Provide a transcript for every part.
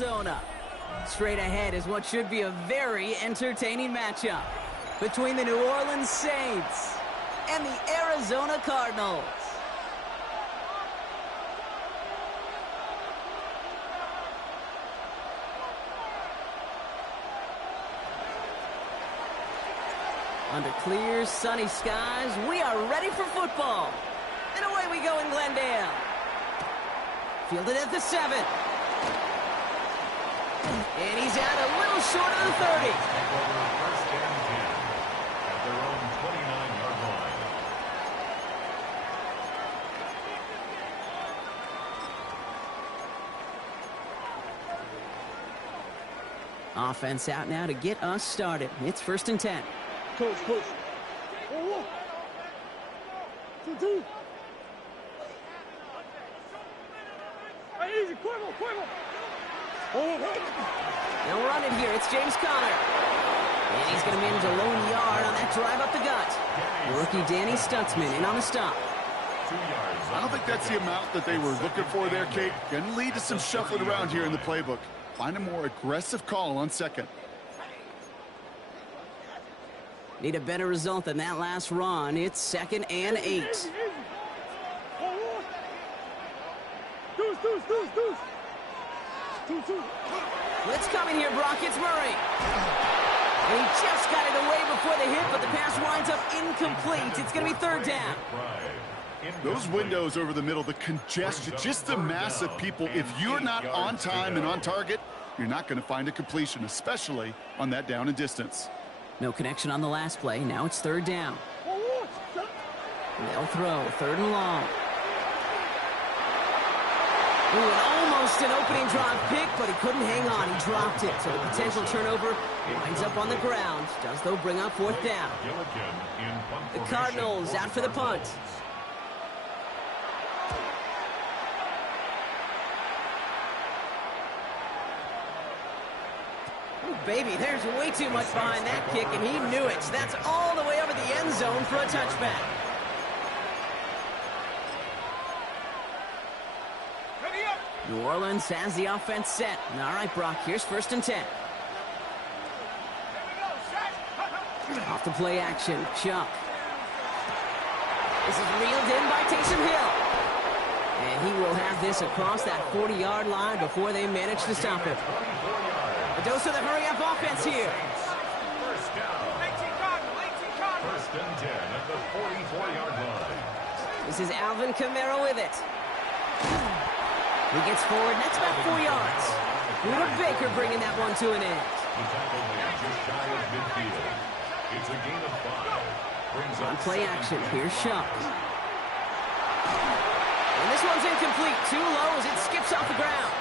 Arizona. Straight ahead is what should be a very entertaining matchup between the New Orleans Saints and the Arizona Cardinals. Under clear, sunny skies, we are ready for football. And away we go in Glendale. Fielded at the 7. And he's out a little short of the 30. First and 10 at their own 29-yard line. Offense out now to get us started. It's 1st and 10. Coach. 2-2. Easy, Quibble. They'll run it here. It's James Conner. And he's going to manage a lone yard on that drive up the gut. Rookie Danny Stutzman in on the stop. I don't think that's the amount that they were looking for there, Kate. Going to lead to some shuffling around here in the playbook. Find a more aggressive call on 2nd. Need a better result than that last run. It's 2nd and 8. Blitz coming here, Brock. It's Murray. And he just got it away before the hit, but the pass winds up incomplete. It's going to be 3rd down. Those windows over the middle, the congestion, just the mass of people. If you're not on time and on target, you're not going to find a completion, especially on that down and distance. No connection on the last play. Now it's 3rd down. They'll throw. 3rd and long. Ooh, almost an opening drive pick, but he couldn't hang on. He dropped it. So the potential turnover winds up on the ground. Does, though, bring up 4th down. The Cardinals out for the punt. Ooh, baby, there's way too much behind that kick, and he knew it. That's all the way over the end zone for a touchback. New Orleans has the offense set. All right, Brock, here's 1st and 10. Off the play action, Chuck. This is reeled in by Taysom Hill. And he will have this across that 40-yard line before they manage to stop him. A dose of the hurry-up offense here. First down. 1st and 10 at the 44-yard line. This is Alvin Kamara with it. He gets forward, and that's about 4 yards. Luda Baker bringing that one to an end. The tackle made just shy of midfield. It's a gain of 5. On play action, here's Shuck. And this one's incomplete. Too low as it skips off the ground.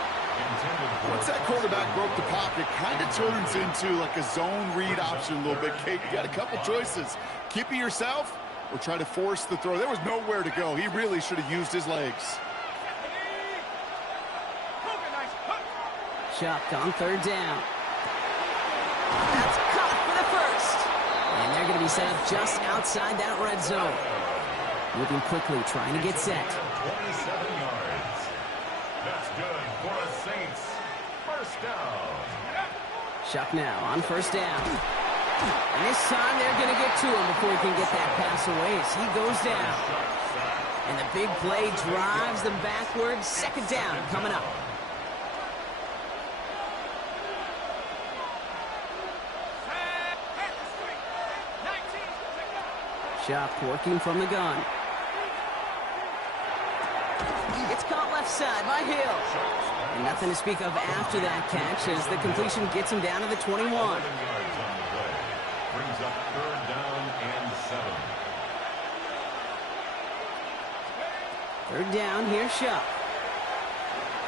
Once that quarterback broke the pocket, kind of turns into like a zone read option a little bit, Kate. You got a couple choices. Keep it yourself or try to force the throw. There was nowhere to go. He really should have used his legs. Chuck on 3rd down. That's caught for the 1st. And they're going to be set up just outside that red zone. Moving quickly, trying to get set. 27 yards. That's good for the Saints. 1st down. Chuck now on 1st down. And this time they're going to get to him before he can get that pass away as he goes down. And the big play drives them backwards. 2nd down coming up. Chuck working from the gun. It's caught left side by Hill. And nothing to speak of after that catch as the completion gets him down to the 21. Brings up 3rd down and 7. 3rd down, here's Chuck.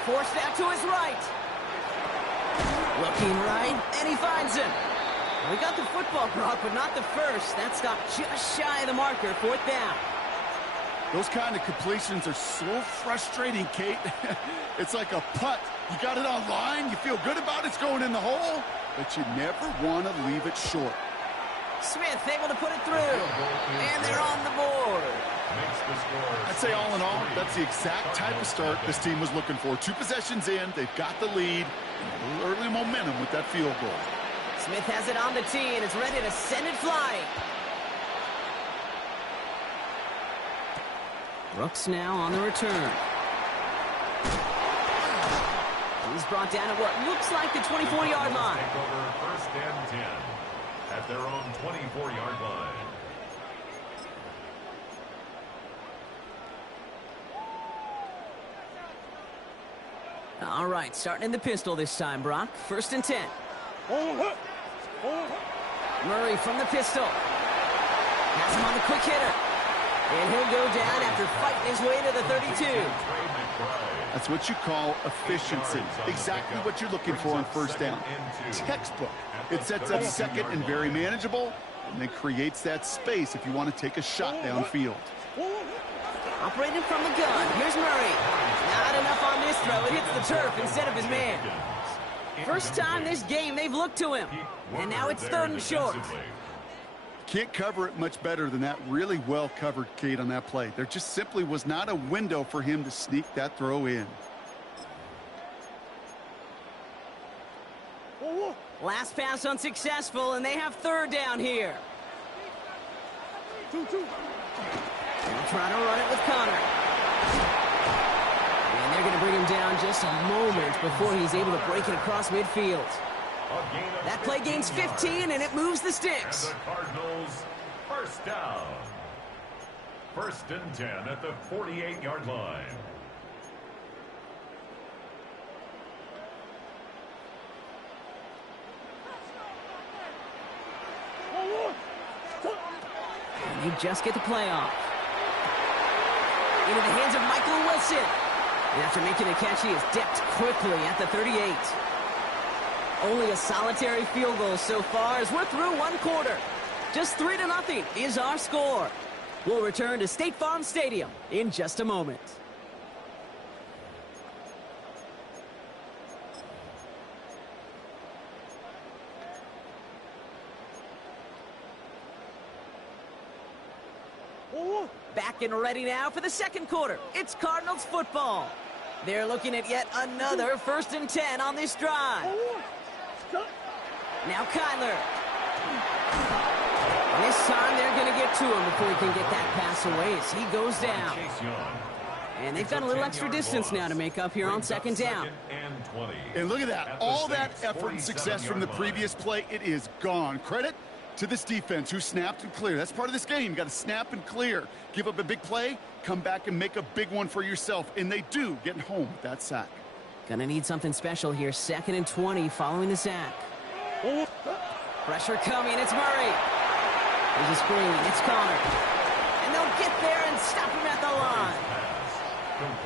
Forced out to his right. Looking right, and he finds him. We got the football, Brock, but not the first. That stopped just shy of the marker. 4th down. Those kind of completions are so frustrating, Kate. It's like a putt. You got it on line, you feel good about it, it's going in the hole, but you never want to leave it short. Smith able to put it through. And they're on the board. makes the score. I'd say all in all, that's the exact type of start this team was looking for. 2 possessions in, they've got the lead, and a little early momentum with that field goal. Smith has it on the tee, and it's ready to send it flying. Brooks now on the return. He's brought down at what looks like the 24-yard line. Take over first and 10 at their own 24-yard line. All right, starting in the pistol this time, Brock. First and 10. Murray from the pistol. Has him on the quick hitter. And he'll go down after fighting his way to the 32. That's what you call efficiency. Exactly what you're looking for on first down. Textbook. It sets up second and very manageable, and then creates that space if you want to take a shot downfield. Operating from the gun. Here's Murray. Not enough on this throw. It hits the turf instead of his man. First time this game they've looked to him. And now it's third and short. Can't cover it much better than that. Really well covered, Kate, on that play. There just simply was not a window for him to sneak that throw in. Last pass unsuccessful, and they have third down here. They'll try to run it with Connor. And they're going to bring him down just a moment before he's able to break it across midfield. That play gains 15, and it moves the sticks. And the Cardinals, first down. First and 10 at the 48-yard line. And they just get the play off. Into the hands of Michael Wilson. And after making a catch, he is decked quickly at the 38. Only a solitary field goal so far as we're through one quarter. Just 3-0 is our score. We'll return to State Farm Stadium in just a moment. Back and ready now for the second quarter. It's Cardinals football. They're looking at yet another first and 10 on this drive. Now Kyler. And this time they're going to get to him before he can get that pass away as he goes down. And they've got a little extra distance now to make up here on second down. And look at that. All that effort and success from the previous play, it is gone. Credit to this defense who snapped and cleared. That's part of this game. You got to snap and clear. Give up a big play, come back and make a big one for yourself. And they do, getting home with that sack. Gonna need something special here. Second and 20 following the sack. Pressure coming. It's Murray. There's a screen. It's Connor. And they'll get there and stop him at the line.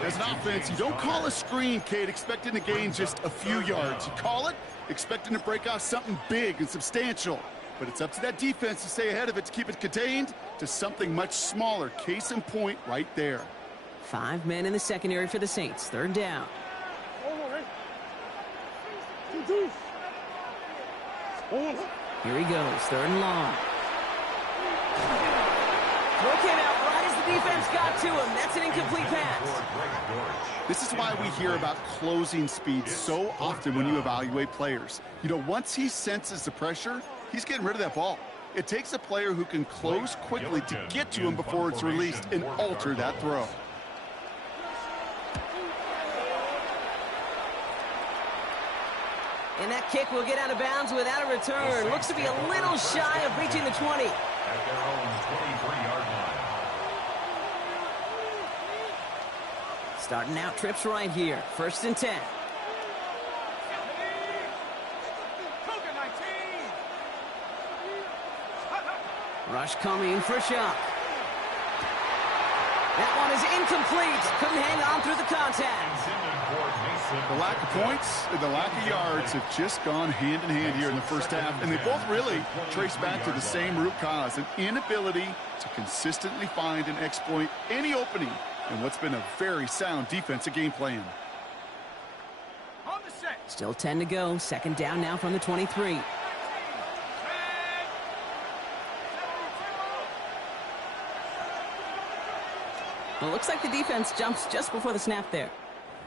As an offense, you don't call a screen, Kate, expecting to gain just a few yards. You call it expecting to break out something big and substantial. But it's up to that defense to stay ahead of it, to keep it contained to something much smaller. Case in point right there. 5 men in the secondary for the Saints. Third down. Here he goes. Third and long. Throw came out right as the defense got to him. That's an incomplete pass. This is why we hear about closing speed so often when you evaluate players. You know, once he senses the pressure, he's getting rid of that ball. It takes a player who can close quickly to get to him before it's released and alter that throw. And that kick will get out of bounds without a return. Looks to be a little shy of reaching the 20. At their own 23-yard line. Starting out trips right here. First and 10. Rush coming for Shock. That one is incomplete. Couldn't hang on through the contact. The lack of points and the lack of yards have just gone hand in hand here in the first half, and they both really trace back to the same root cause, an inability to consistently find and exploit any opening in what's been a very sound defensive game plan. Still 10 to go. Second down now from the 23. Well, it looks like the defense jumps just before the snap there.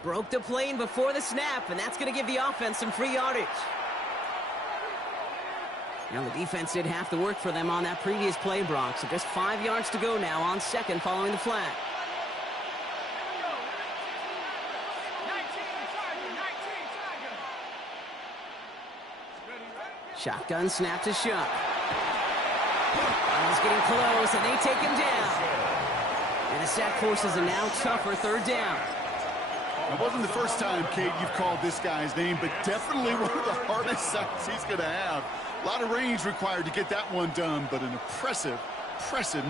Broke the plane before the snap, and that's going to give the offense some free yardage. Now, the defense did half the work for them on that previous play, Brock, so just 5 yards to go now on second following the flag. Shotgun snap to Shuck. He's getting close, and they take him down. And the sack forces a now tougher third down. It wasn't the first time, Kate, you've called this guy's name, but definitely one of the hardest sacks he's going to have. A lot of range required to get that one done, but an impressive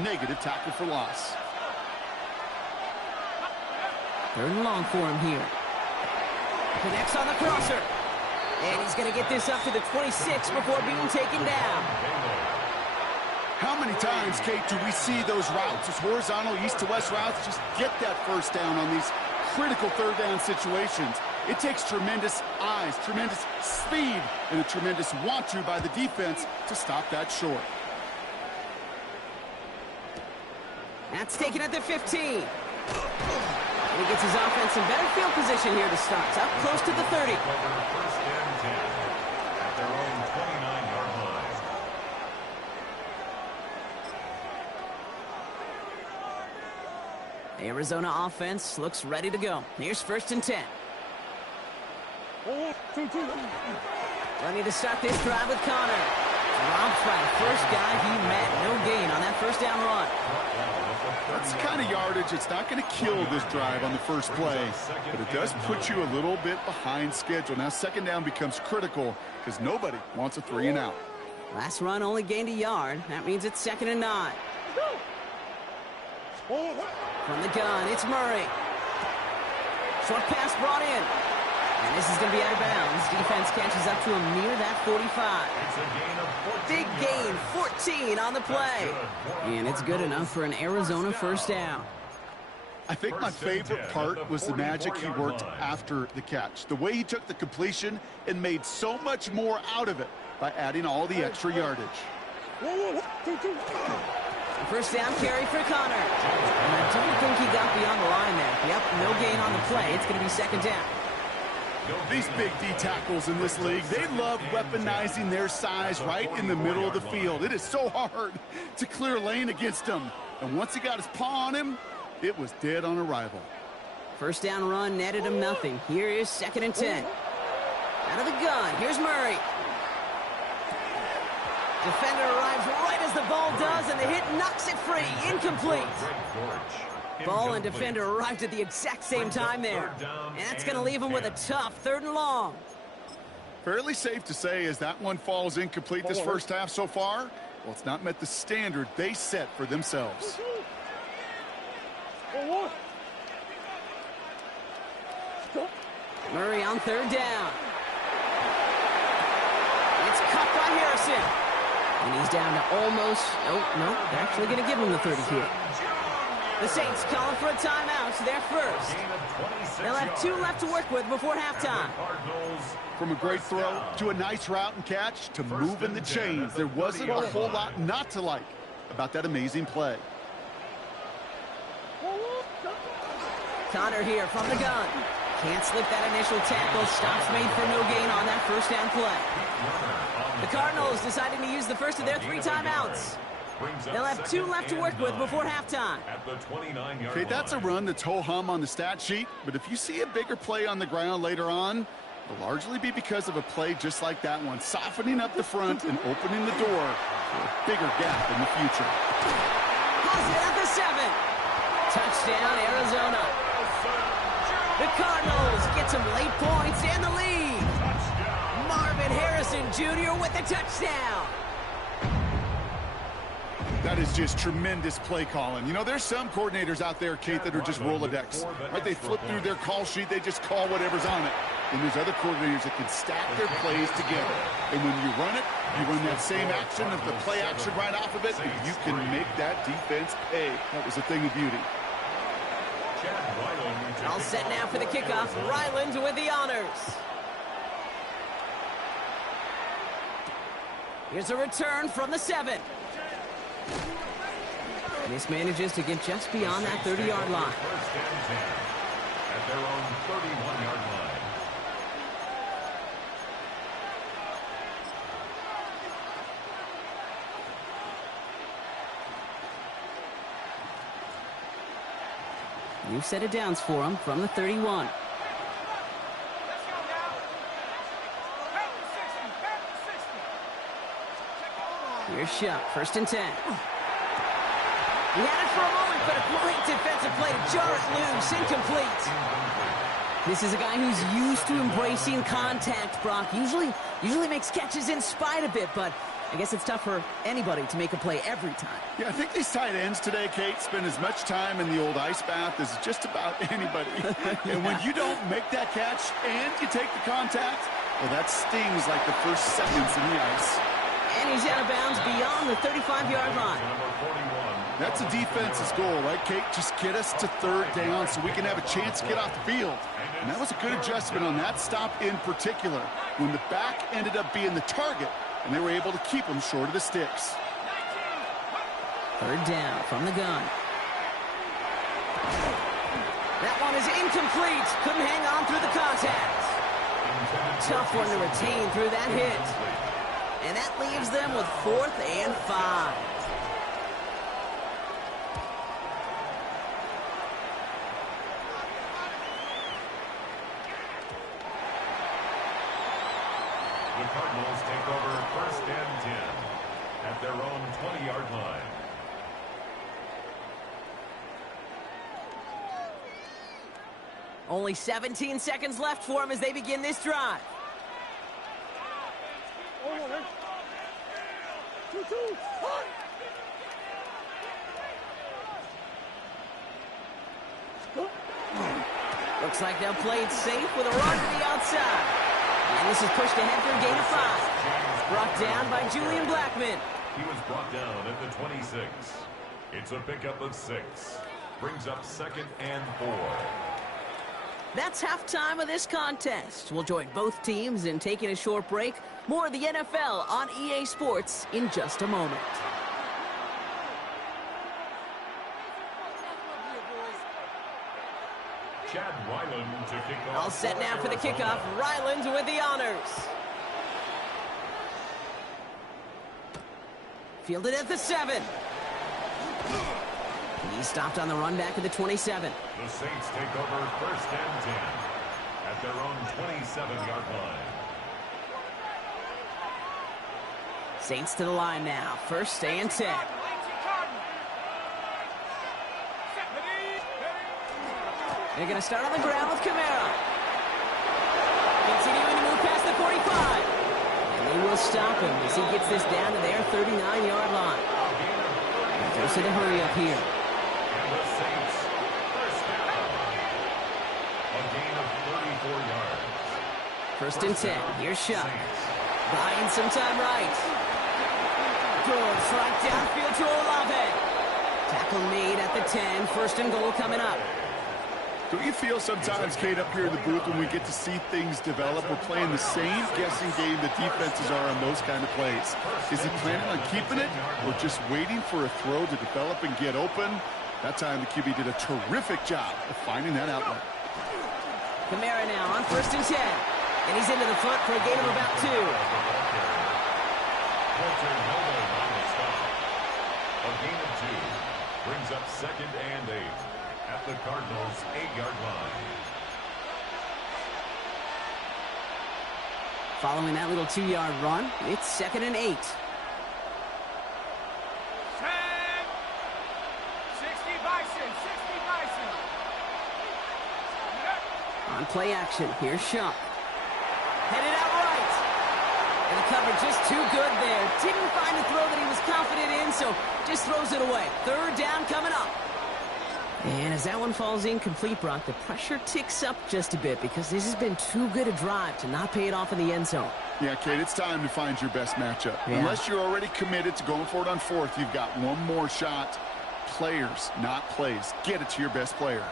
negative tackle for loss. Third and long for him here. Connects on the crosser. And he's going to get this up to the 26 before being taken down. How many times, Kate, do we see those routes, those horizontal east to west routes, just get that first down on these critical third down situations? It takes tremendous eyes, tremendous speed, and a tremendous want-to by the defense to stop that short. That's taken at the 15. And he gets his offense in better field position here to start. It's up close to the 30. First and 10 at their own 29-yard line. The Arizona offense looks ready to go. Here's first and 10. Ready to start this drive with Connor. Dropped by the first guy he met. No gain on that first down run. That's the kind of yardage it's not going to kill this drive on the first play, but it does put you a little bit behind schedule. Now second down becomes critical because nobody wants a 3 and out. Last run only gained a yard. That means it's second and 9. From the gun, it's Murray. Short pass brought in. And this is going to be out of bounds. Defense catches up to him near that 45. Big gain, 14 on the play. And it's good enough for an Arizona first down. I think my favorite part was the magic he worked after the catch. The way he took the completion and made so much more out of it by adding all the extra yardage. First down carry for Connor. And I don't think he got beyond the line there. Yep, no gain on the play. It's going to be second down. These big D tackles in this league, they love weaponizing their size right in the middle of the field. It is so hard to clear lane against them. And once he got his paw on him, it was dead on arrival. First down run netted him nothing. Here is second and 10. Out of the gun, here's Murray. Defender arrives right as the ball does, and the hit knocks it free. Incomplete. Ball and defender arrived at the exact same time there. And that's going to leave him with a tough third and long. Fairly safe to say as that one falls incomplete this first half so far, well, it's not met the standard they set for themselves. Murray on third down. It's cut by Harrison. And he's down to almost, no, they're actually going to give him the 30 here. The Saints calling for a timeout, so they're first. They'll have 2 left to work with before halftime. From a great throw to a nice route and catch to moving the chains, there wasn't a whole lot not to like about that amazing play. Connor here from the gun. Can't slip that initial tackle. Stops made for no gain on that first down play. The Cardinals deciding to use the first of their 3 timeouts. They'll have 2 left to work with before halftime. Okay, that's a run that's ho-hum on the stat sheet, but if you see a bigger play on the ground later on, it'll largely be because of a play just like that one, softening up the front and opening the door for a bigger gap in the future. Has it at the 7. Touchdown, Arizona. The Cardinals get some late points and the lead. Marvin Harrison Jr. with the touchdown. That is just tremendous play calling. You know, there's some coordinators out there, Kate, that are just Rolodex. Right? They flip through their call sheet, they just call whatever's on it. And there's other coordinators that can stack their plays together. And when you run it, you run that same action of the play action right off of it, and you can make that defense pay. That was a thing of beauty. All set now for the kickoff. Ryland with the honors. Here's a return from the 7. This manages to get just beyond that 30-yard line. First and 10 at their own 31-yard line. New set of downs for him from the 31. Here's Shuck, first and 10. He had it for a moment, but a great defensive play to jar it loose, incomplete. This is a guy who's used to embracing contact, Brock. Usually makes catches in spite of it, but I guess it's tough for anybody to make a play every time. Yeah, I think these tight ends today, Kate, spend as much time in the old ice bath as just about anybody. And when you don't make that catch and you take the contact, well, that stings like the first seconds in the ice. And he's out of bounds beyond the 35-yard line. That's a defense's goal, right, Kate? Just get us to third down so we can have a chance to get off the field. And that was a good adjustment on that stop in particular, when the back ended up being the target, and they were able to keep him short of the sticks. Third down from the gun. That one is incomplete. Couldn't hang on through the contact. Tough one to retain through that hit. And that leaves them with 4th and 5. The Cardinals take over first and 10 at their own 20-yard line. Only 17 seconds left for him as they begin this drive. Looks like they'll play it safe with a run to the outside. And this is pushed ahead for a gain of 5. Brought down by Julian Blackman. He was brought down at the 26. It's a pickup of 6. Brings up 2nd and 4. That's halftime of this contest. We'll join both teams in taking a short break. More of the NFL on EA Sports in just a moment. Chad Ryland to kick off. All set now for the kickoff. Ryland with the honors. Fielded at the 7. He stopped on the run back at the 27. The Saints take over first and 10 at their own 27-yard line. Saints to the line now. First and 10. They're going to start on the ground with Kamara. Continuing to move past the 45. And they will stop him as he gets this down to their 39-yard line. There's a hurry up here. And the Saints, first down. A gain of 34 yards. First and 10. Here's Shuck. Buying some time right. Goes right downfield to Olave. Tackle made at the 10. First and goal coming up. Don't you feel sometimes, Kate, up here in the booth when we get to see things develop, we're playing the same guessing game the defenses are on those kind of plays? Is he planning on keeping it or just waiting for a throw to develop and get open? That time the QB did a terrific job of finding that outlet. Kamara now on first and 10. And he's into the front for a gain of about 2. A gain of 2 brings up 2nd and 8 at the Cardinals' 8-yard line. Following that little 2-yard run, it's 2nd and 8. 60 Bison. On play action, here's Shuck. Headed out right. And the cover just too good there. Didn't find a throw that he was confident in, so just throws it away. Third down coming up. And as that one falls incomplete, Brock, the pressure ticks up just a bit because this has been too good a drive to not pay it off in the end zone. Yeah, Kate, it's time to find your best matchup. Yeah. Unless you're already committed to going for it on 4th, you've got one more shot. Players, not plays. Get it to your best player.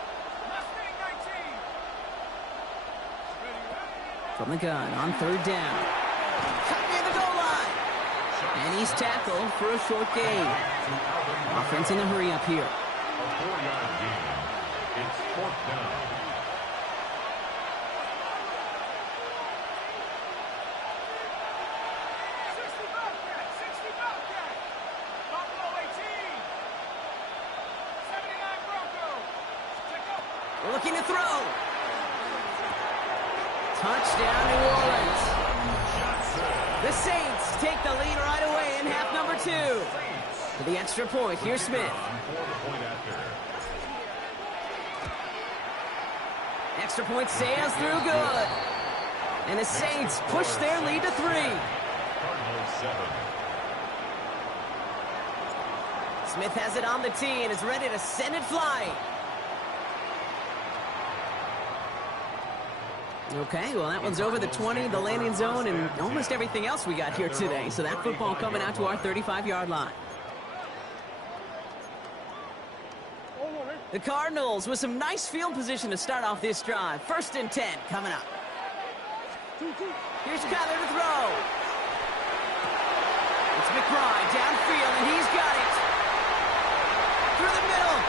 From the gun on third down. Cut near the goal line. And he's tackled for a short gain. Offense in a hurry up here. A 4-yard gain. It's 4th down. Looking to throw. Touchdown, New Orleans. The Saints take the lead right away in half number 2. For the extra point, here's Smith. Extra point sails through good. And the Saints push their lead to 3. Smith has it on the tee and is ready to send it flying. Okay, well, that one's over the 20, the landing zone, and almost everything else we got here today. So that football coming out to our 35-yard line. The Cardinals with some nice field position to start off this drive. 1st and 10 coming up. Here's Kyler to throw. It's McBride downfield, and he's got it. Through the middle.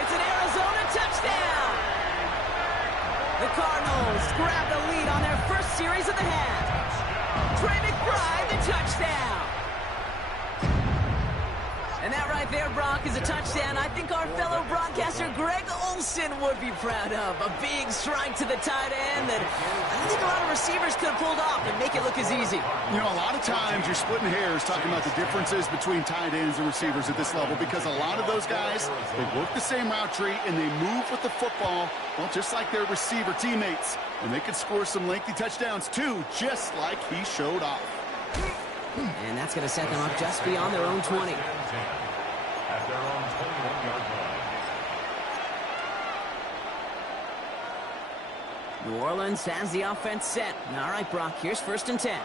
It's an Arizona touchdown. The Cardinals grab the lead on their first series of the half. Trey McBride, the touchdown. And that right there, Brock, is a touchdown I think our fellow broadcaster Greg Olson would be proud of. A big strike to the tight end that I don't think a lot of receivers could have pulled off and make it look as easy. You know, a lot of times you're splitting hairs talking about the differences between tight ends and receivers at this level because a lot of those guys, they work the same route tree and they move with the football, well, just like their receiver teammates. And they can score some lengthy touchdowns, too, just like he showed off. And that's going to set them up just beyond their own 20. At their own 21-yard line. New Orleans has the offense set. All right, Brock, here's 1st and 10. Here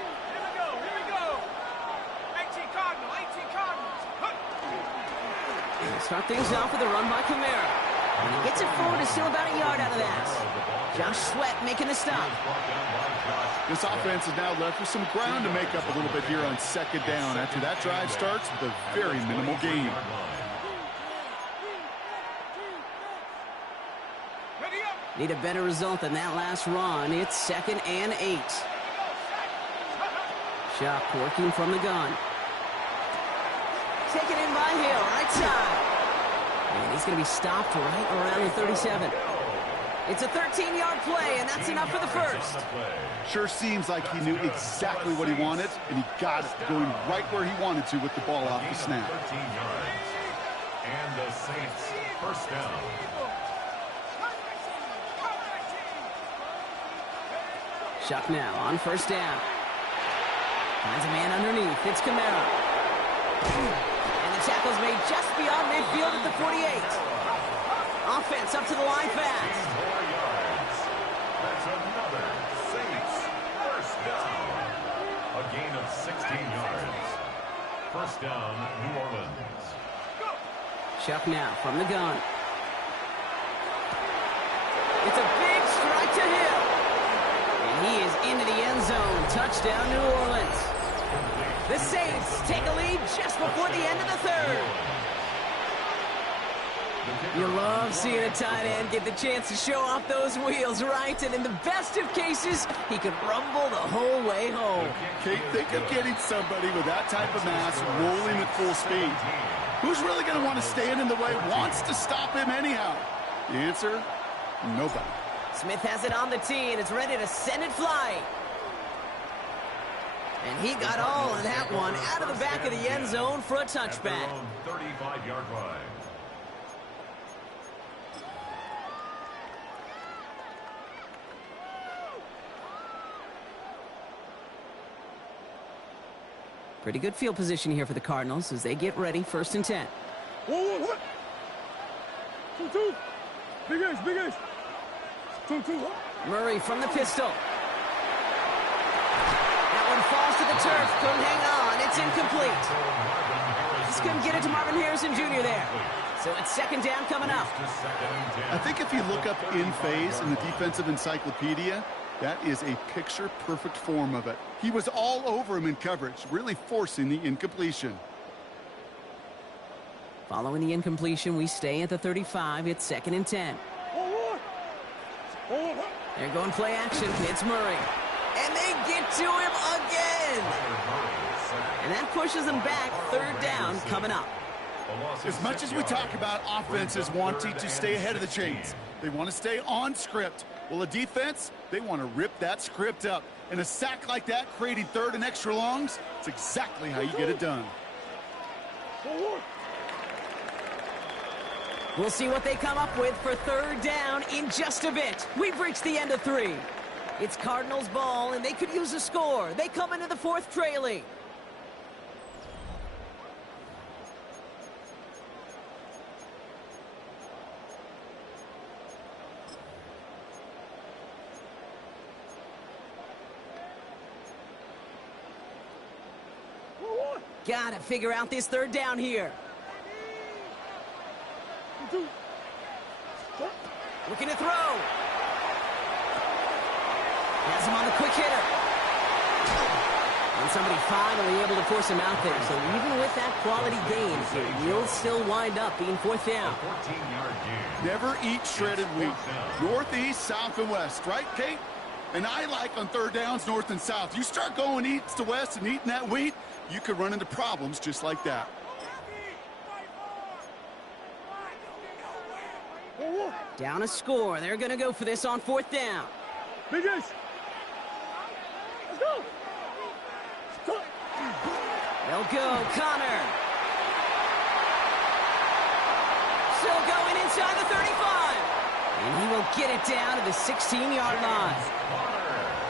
we go. 18 Cardinals. We'll start things off with a run by Kamara. And he gets it forward to still about a yard out of that. Josh Sweat making the stop. This offense is now left with some ground to make up a little bit here on 2nd down after that drive starts with a very minimal gain. Need a better result than that last run. It's 2nd and 8. Shock working from the gun. Taken in by Hill, right side. And he's going to be stopped right around the 37. It's a 13-yard play, and that's enough for the first. Sure seems like he knew exactly what he wanted, and he got it going right where he wanted to with the ball off the snap. 13 yards. And the Saints, 1st down. Shock now on 1st down. Finds a man underneath. It's Kamara. And the tackle's made just beyond midfield at the 48. Offense up to the line fast. 4 yards. That's another Saints 1st down. A gain of 16 yards. 1st down, New Orleans. Chuck now from the gun. It's a big strike to Hill. And he is into the end zone. Touchdown, New Orleans. The Saints take a lead just before the end of the 3rd. You love seeing a tight end get the chance to show off those wheels, right? And in the best of cases, he could rumble the whole way home. Kate, think of getting somebody with that type of mass rolling at full speed. Who's really going to want to stand in the way, wants to stop him anyhow? The answer, nobody. Smith has it on the tee and is ready to send it flying. And he got all of that one out of the back of the end zone for a touchback. 35-yard line. Pretty good field position here for the Cardinals as they get ready. 1st and 10. Whoa. 2-2. Big ace. 2-2. Murray from the pistol. That one falls to the turf. Couldn't hang on. It's incomplete. Just couldn't get it to Marvin Harrison Jr. there. So it's 2nd down coming up. I think if you look up in phase in the defensive encyclopedia, That is a picture-perfect form of it. He was all over him in coverage, really forcing the incompletion. Following the incompletion, we stay at the 35. It's 2nd and 10. They're going play action. It's Murray. And they get to him again. And that pushes them back. 3rd down coming up. As much as we talk about offenses wanting to stay ahead of the chains, they want to stay on script. Well, a defense, they want to rip that script up. And a sack like that, creating 3rd and extra longs, it's exactly how you get it done. We'll see what they come up with for 3rd down in just a bit. We've reached the end of 3. It's Cardinals ball, and they could use a score. They come into the 4th trailing. Gotta figure out this 3rd down here. Looking to throw. Has him on the quick hitter. And somebody finally able to force him out there. So even with that quality gain, it will still wind up being 4th down. Never eat shredded wheat. Northeast, south, and west, right, Kate? And I like on 3rd downs, north and south. You start going east to west and eating that wheat, you could run into problems just like that. Down a score. They're going to go for this on 4th down. Big Ace. Let's go. They'll go. Connor. Still going inside the 35. And he will get it down to the 16-yard line.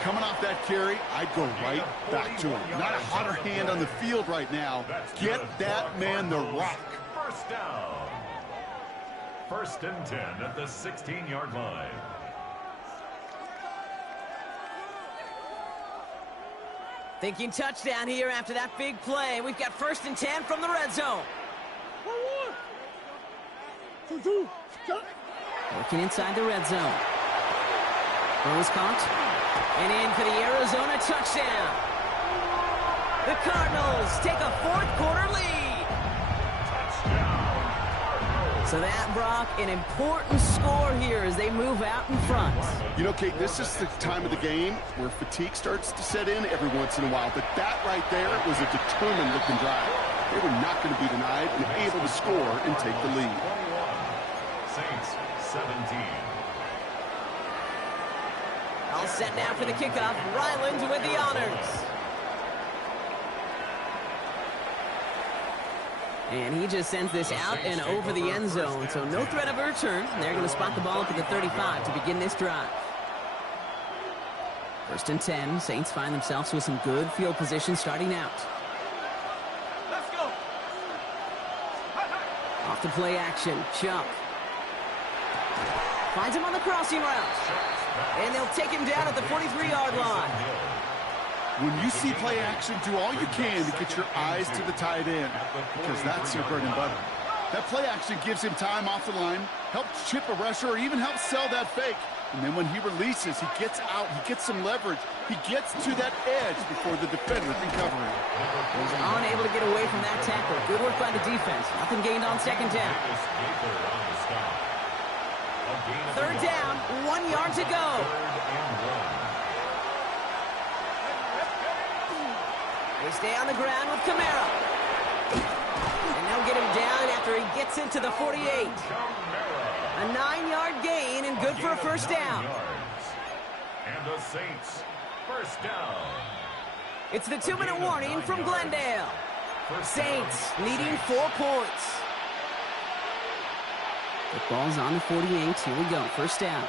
Coming off that carry, I'd go right back to him. Not a hotter hand on the field right now. Get that man the rock. 1st down. 1st and 10 at the 16-yard line. Thinking touchdown here after that big play. We've got 1st and 10 from the red zone. 2-2. Working inside the red zone. Throw is caught. And in for the Arizona touchdown. The Cardinals take a 4th quarter lead. So that, Brock, an important score here as they move out in front. You know, Kate, this is the time of the game where fatigue starts to set in every once in a while. But that right there was a determined-looking drive. They were not going to be denied and able to score and take the lead. 21. Saints 17. All set now for the kickoff. Ryland with the honors. And he just sends this out and over the end zone, so no threat of a return. They're going to spot the ball up at the 35 to begin this drive. 1st and 10. Saints find themselves with some good field position starting out. Let's go. Off to play action. Chuck. Finds him on the crossing route. And they'll take him down at the 43-yard line. When you see play action, do all you can to get your eyes to the tight end, because that's your bread and butter. That play action gives him time off the line, helps chip a rusher, or even helps sell that fake. And then when he releases, he gets out, he gets some leverage. He gets to that edge before the defender can cover him. He's unable to get away from that tackle. Good work by the defense. Nothing gained on 2nd down. 3rd down, 1 yard to go. They stay on the ground with Kamara. And they'll get him down after he gets into the 48. A 9-yard gain and good for a 1st down. And the Saints, 1st down. It's the 2-minute warning from Glendale. Saints leading 4 points. The ball's on the 48. Here we go. 1st down.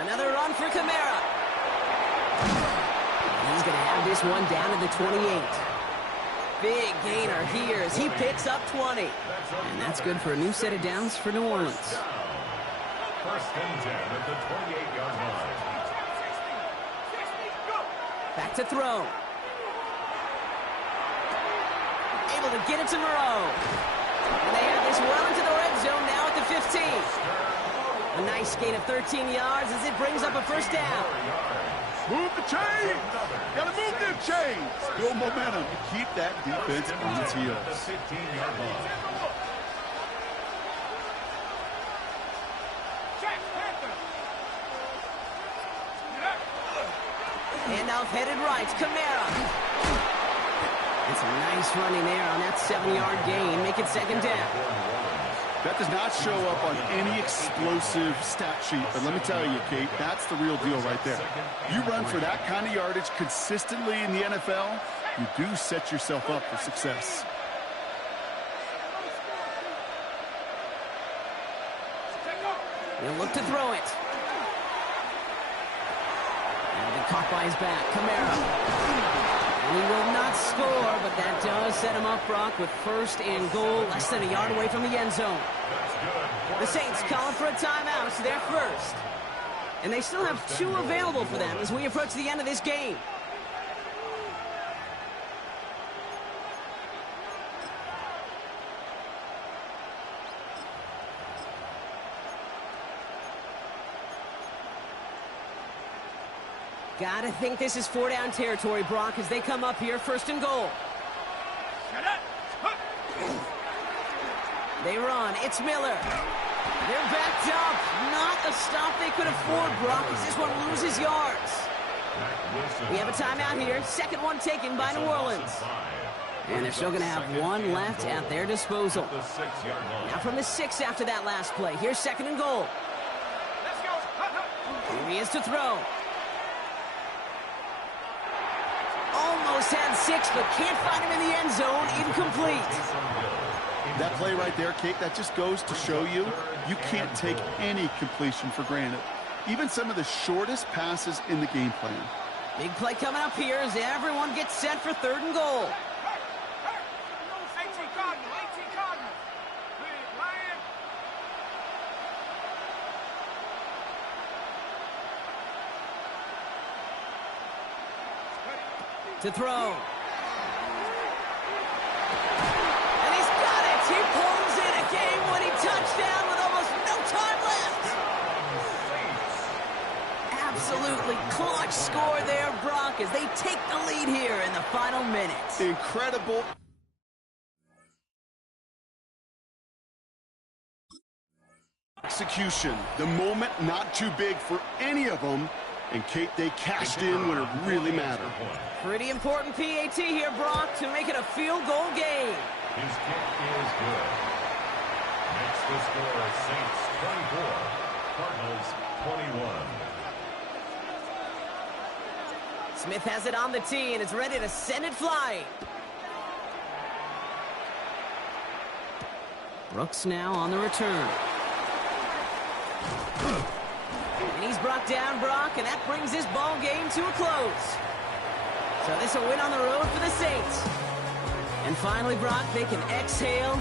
Another run for Kamara. He's going to have this one down to the 28. Big gainer here as he picks up 20. And that's good for a new set of downs for New Orleans. 1st and 10 at the 28-yard line. Back to throw. able to get it to Moreau. And they have this well into the red zone now at the 15. A nice gain of 13 yards as it brings up a first down. Move the chain! Gotta move them chains! Build momentum to keep that defense on its heels. Handoff headed right, Kamara. It's a nice running there on that 7-yard gain. Make it second down. That does not show up on any explosive stat sheet, but let me tell you, Kate, that's the real deal right there. You run for that kind of yardage consistently in the NFL, you do set yourself up for success. He'll look to throw it. And the caught by his back, Kamara. And he will not score, but that does set him up, Brock, with first and goal, less than a yard away from the end zone. The Saints calling for a timeout. So they're first. And they still have 2 available for them as we approach the end of this game. Gotta think this is 4-down territory, Brock, as they come up here, first and goal. They run. It's Miller. They're backed up. Not a stop they could afford, Brock, as this one loses yards. We have a timeout here. Second one taken by New Orleans. And they're still going to have one left at their disposal. Now from the 6 after that last play. Here's second and goal. Here he is to throw. Almost had 6, but can't find him in the end zone. Incomplete. That play right there, Kate, that just goes to show you, you can't take any completion for granted. Even some of the shortest passes in the game plan. Big play coming up here as everyone gets set for third and goal. To throw. And he's got it. He pulls in a game-winning touchdown with almost no time left. Absolutely clutch score there, Brock, as they take the lead here in the final minutes. Incredible. Execution. The moment not too big for any of them. And, Kate, they cashed in when it really mattered. Pretty important PAT here, Brock, to make it a field goal game. His kick is good. Makes the score Saints 24, Cardinals 21. Smith has it on the tee, and it's ready to send it flying. Brooks now on the return. And he's brought down, Brock, and that brings this ball game to a close. So this a win on the road for the Saints. And finally, Brock, they can exhale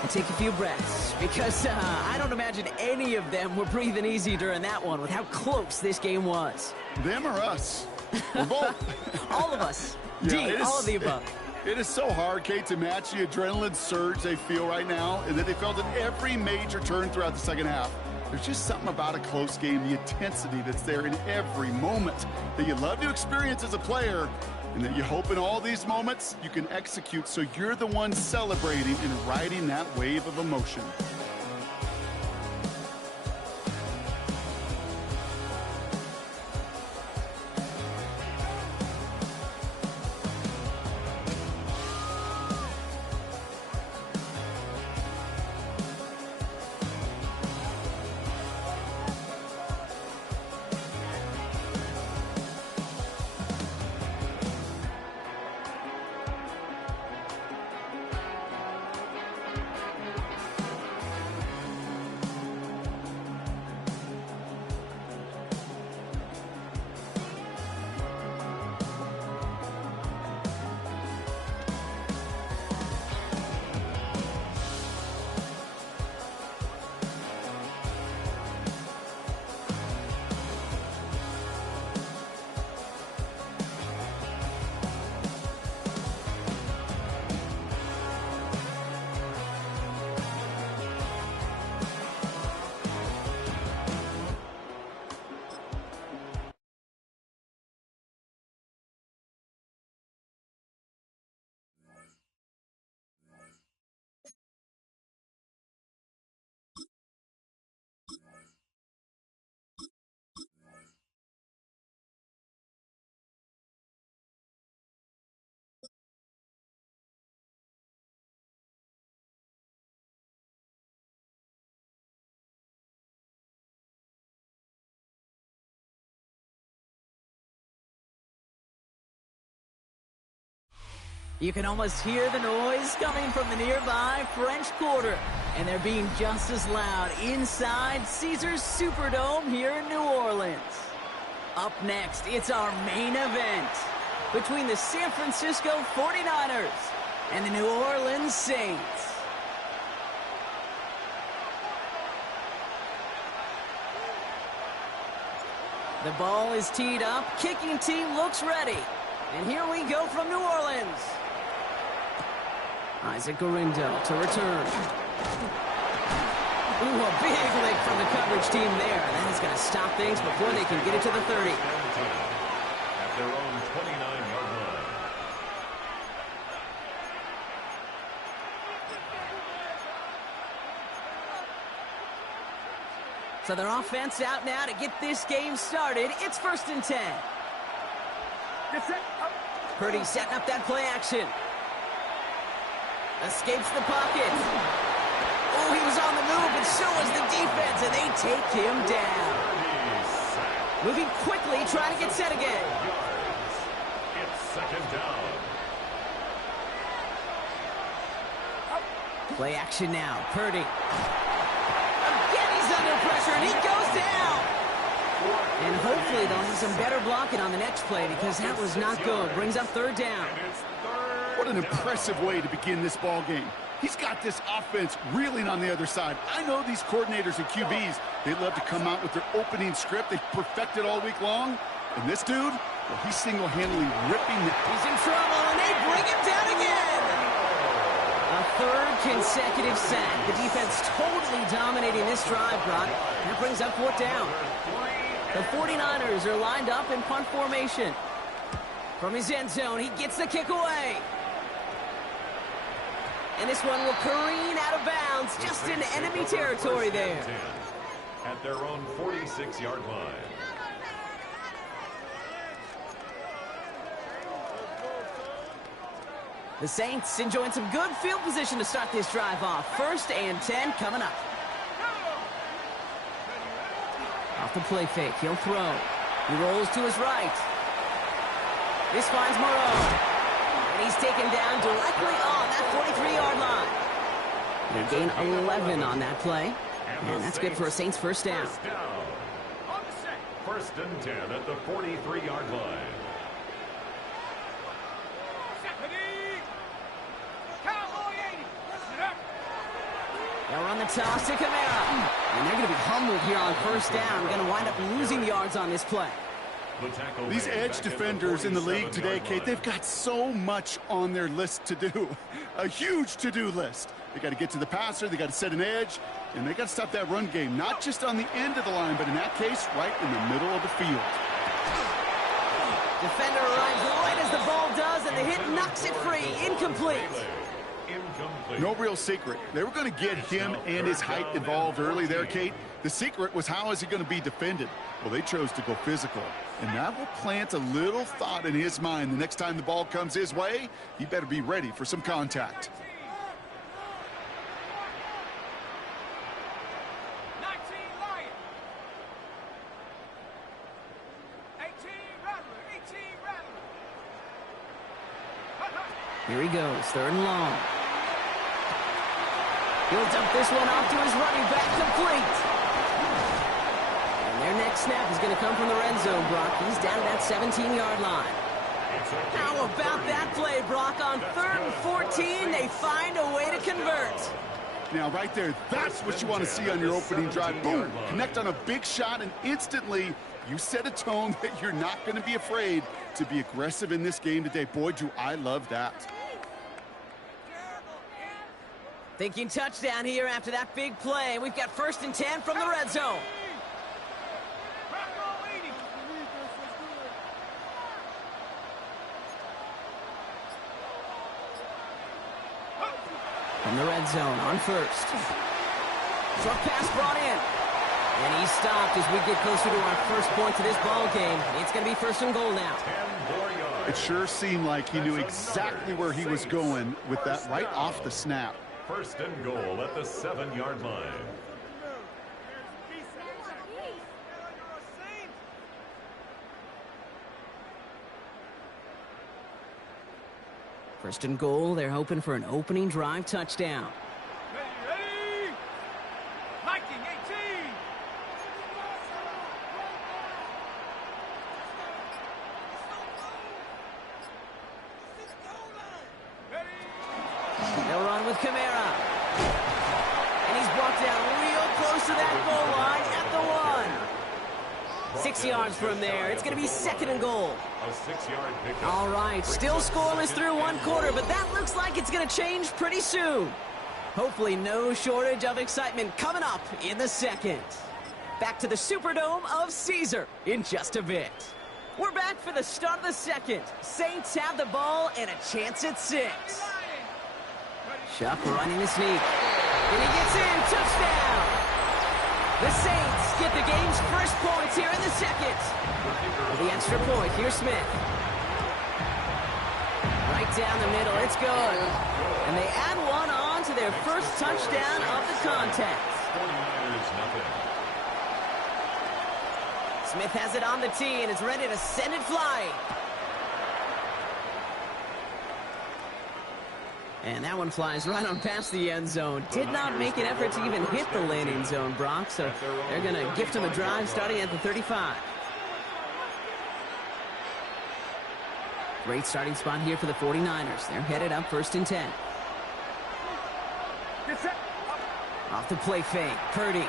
and take a few breaths. Because I don't imagine any of them were breathing easy during that one with how close this game was. Them or us? We're both. All of us. Yeah, D, all of the above. It is so hard, Kate, to match the adrenaline surge they feel right now and that they felt in every major turn throughout the second half. There's just something about a close game, the intensity that's there in every moment that you love to experience as a player, and that you hope in all these moments you can execute so you're the one celebrating and riding that wave of emotion. You can almost hear the noise coming from the nearby French Quarter, and they're being just as loud inside Caesars Superdome here in New Orleans. Up next, it's our main event between the San Francisco 49ers and the New Orleans Saints. The ball is teed up, kicking team looks ready, and here we go from New Orleans. Isaac Gorindo to return. Ooh, a big lick from the coverage team there. That is going to stop things before they can get it to the 30. At their own 29-yard line. So their offense out now to get this game started. It's 1st and 10. Get set. Up. Purdy setting up that play action. Escapes the pocket. Oh, he was on the move, and so was the defense, and they take him down. Moving quickly, trying to get set again. It's 2nd down. Play action now. Purdy. Again, he's under pressure, and he goes down. And hopefully they'll have some better blocking on the next play because that was not good. Brings up 3rd down. What an impressive way to begin this ball game. He's got this offense reeling on the other side. I know these coordinators and QBs, they love to come out with their opening script. They've perfected all week long. And this dude, well, he's single-handedly ripping it. He's in trouble, and they bring him down again. A 3rd consecutive sack. The defense totally dominating this drive, Brock. That brings up 4th down. The 49ers are lined up in punt formation. From his end zone, he gets the kick away. And this one will careen out of bounds, just in enemy territory there. At their own 46-yard line. The Saints enjoying some good field position to start this drive off. 1st and 10 coming up. Off the play fake, he'll throw. He rolls to his right. This finds Moreau. And he's taken down directly on that 43-yard line. They gain 11 on that play. And that's good for a Saints 1st down. 1st and 10 at the 43-yard line. They'll run the toss to Kamara. And they're going to be humbled here on 1st down. Going to wind up losing yards on this play. These edge defenders in the league today, Kate, they've got so much on their list to do. A huge to-do list. They got to get to the passer, they got to set an edge, and they got to stop that run game, not just on the end of the line, but in that case, right in the middle of the field. Defender arrives right as the ball does, and the hit knocks it free. Incomplete. No real secret. They were going to get him and his height involved early there, Kate. The secret was how is he going to be defended? Well, they chose to go physical. And that will plant a little thought in his mind. The next time the ball comes his way, he better be ready for some contact. 19 Lion. 18 Rattler. 18 Rattler. Here he goes, 3rd and long. He'll dump this one off to his running back, complete. And their next snap is going to come from the red zone, Brock. He's down at that 17-yard line. How about that play, Brock? On 3rd and 14, they find a way to convert. Now, right there, that's what you want to see on your opening drive. Boom! Connect on a big shot, and instantly you set a tone that you're not going to be afraid to be aggressive in this game today. Boy, do I love that. Thinking touchdown here after that big play. We've got 1st and 10 from the red zone. From the red zone on 1st. Short pass brought in. And he's stopped as we get closer to our first point to this ball game. It's going to be 1st and goal now. It sure seemed like he knew exactly where he was going with that right off the snap. 1st and goal at the 7-yard line. First and goal, they're hoping for an opening drive touchdown. Ready? Viking 18. They'll run with Kamara. And he's brought down real close to that goal line at the 1. 6 yards from there. It's going to be second and goal. A 6-yard pickup. All right, still scoreless through one quarter, but that looks like it's going to change pretty soon. Hopefully no shortage of excitement coming up in the second. Back to the Superdome of Caesar in just a bit. We're back for the start of the second. Saints have the ball and a chance at 6. Shuck running the sneak. And he gets in. Touchdown. The Saints get the game's first points here in the second. For the extra point, here's Smith. Right down the middle. It's good. And they add one on to their first touchdown of the contest. 49ers nothing. Smith has it on the tee and is ready to send it flying. And that one flies right on past the end zone. Did not make an effort to even hit the landing zone, Brock. So they're going to gift him a drive starting at the 35. Great starting spot here for the 49ers. They're headed up first and 10. Off the play fake, Purdy.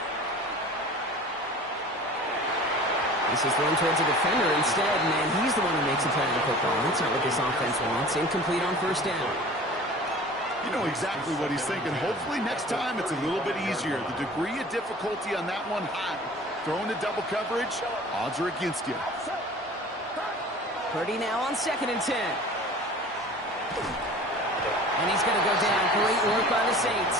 This is thrown towards a defender instead, and he's the one who makes a play on the football. That's not what this offense wants. Incomplete on first down. You know exactly what he's thinking. Hopefully next time it's a little bit easier. The degree of difficulty on that one high. Thrown to double coverage, odds are against you. Purdy now on second and 10. And he's going to go down. Great work by the Saints.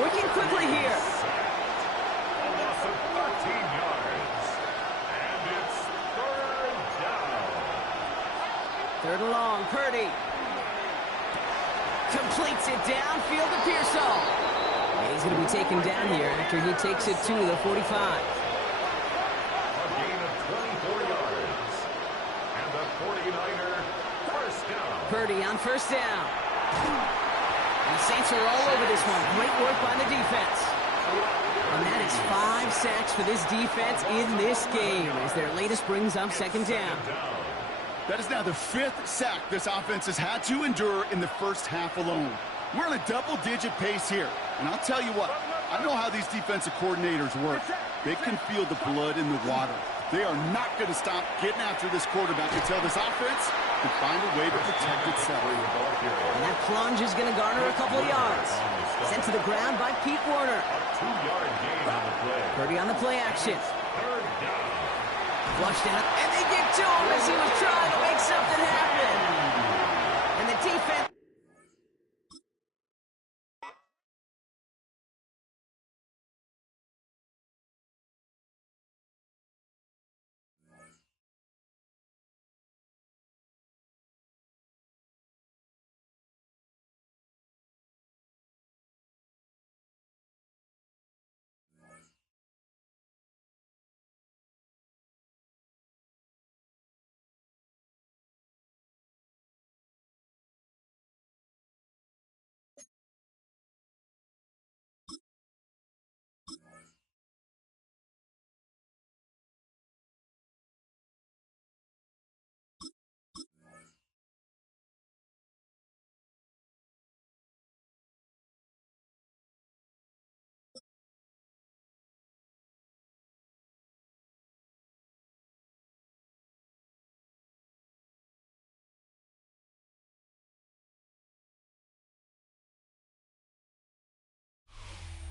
Working quickly here. A loss of 13 yards. And it's third down. Third and long, Purdy. Completes it downfield to Pearsall. And he's going to be taken down here after he takes it to the 45. A gain of 24 yards. And the 49er first down. Purdy on first down. And the Saints are all over this one. Great work by the defense. And that is 5 sacks for this defense in this game as their latest brings up second down. That is now the 5th sack this offense has had to endure in the first half alone. We're on a double-digit pace here. And I'll tell you what, I know how these defensive coordinators work. They can feel the blood in the water. They are not going to stop getting after this quarterback until this offense can find a way to protect itself. And that plunge is going to garner a couple of yards. Sent to the ground by Pete Werner. A 2-yard gain on the play. Purdy on the play action. Third down. Flushed in, and they get to him as he was trying to make something happen. And the defense...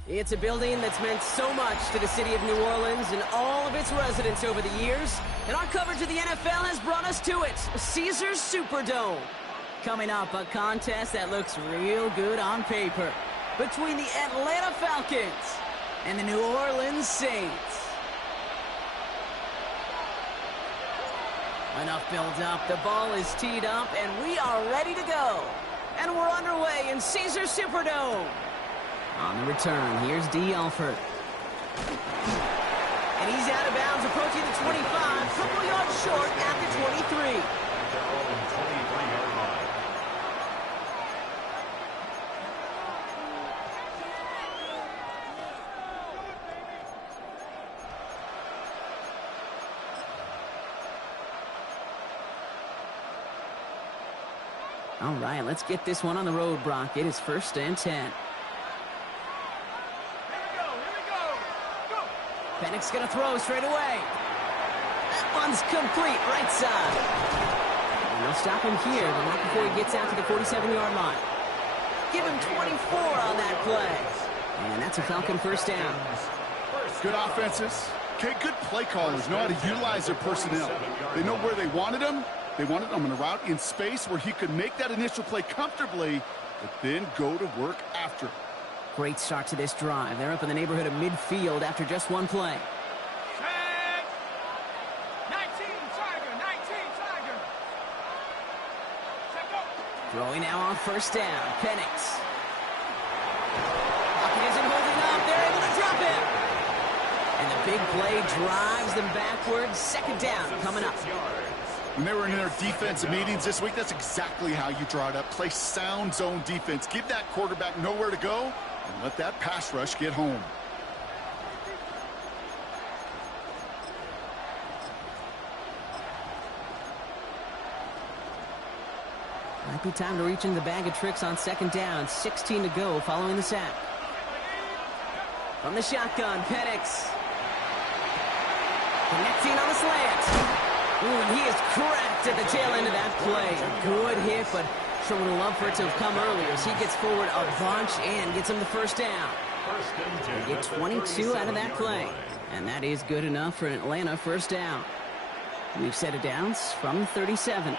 It's a building that's meant so much to the city of New Orleans and all of its residents over the years. And our coverage of the NFL has brought us to it, Caesar's Superdome. Coming up, a contest that looks real good on paper between the Atlanta Falcons and the New Orleans Saints. Enough build up, the ball is teed up, and we are ready to go. And we're underway in Caesar's Superdome. On the return, here's D. Alford. And he's out of bounds, approaching the 25, couple yards short at the 23. All right, let's get this one on the road, Brock. It is 1st and 10. Here we go. Go. Penix going to throw straight away. That one's complete, right side. And they'll stop him here, but not before he gets out to the 47-yard line. Give him 24 on that play. And that's a Falcon 1st down. Good offenses. Okay, good play callers know how to utilize their personnel. They know where they wanted them. They wanted him on a route in space where he could make that initial play comfortably, but then go to work after. Great start to this drive. They're up in the neighborhood of midfield after just one play. Set. 19 Tiger. Set go. Throwing now on 1st down. Penix. Pocket isn't holding up. They're able to drop him. And the big play drives them backwards. 2nd down coming up. When they were in their defensive meetings this week, that's exactly how you draw it up. Play sound zone defense. Give that quarterback nowhere to go and let that pass rush get home. Might be time to reach into the bag of tricks on 2nd down. 16 to go following the sack. From the shotgun, Penix. Connecting on the slant. Ooh, and he is cracked at the tail end of that play. Good hit, but sure would have loved for it to have come earlier as he gets forward a bunch and gets him the 1st down. They get 22 out of that play. And that is good enough for an Atlanta 1st down. We've set it down from 37. Ready.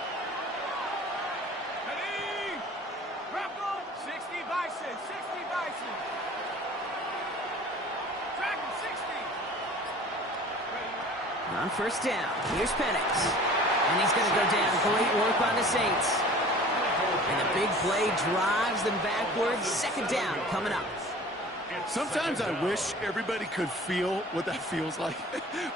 Drop on. 60 Bison. Dragon 60. On 1st down, here's Penix. And he's going to go down. Great work on the Saints. And the big play drives them backwards. 2nd down coming up. Sometimes I wish everybody could feel what that feels like.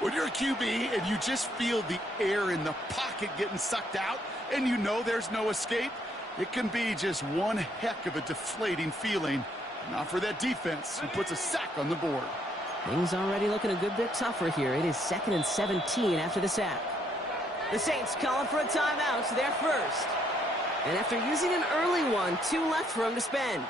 When you're a QB and you just feel the air in the pocket getting sucked out and you know there's no escape, it can be just one heck of a deflating feeling. Not for that defense who puts a sack on the board. Things already looking a good bit tougher here. It is 2nd and 17 after the sack. The Saints calling for a timeout. They're first. And after using an early one, 2 left for them to spend.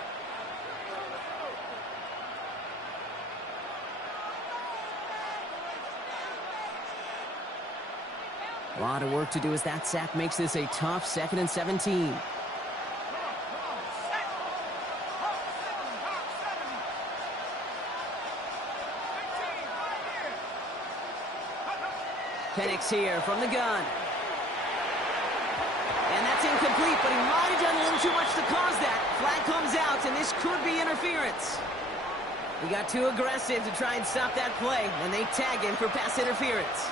A lot of work to do as that sack makes this a tough 2nd and 17. Penix here from the gun. And that's incomplete, but he might have done a little too much to cause that. Flag comes out, and this could be interference. He got too aggressive to try and stop that play, and they tag him for pass interference.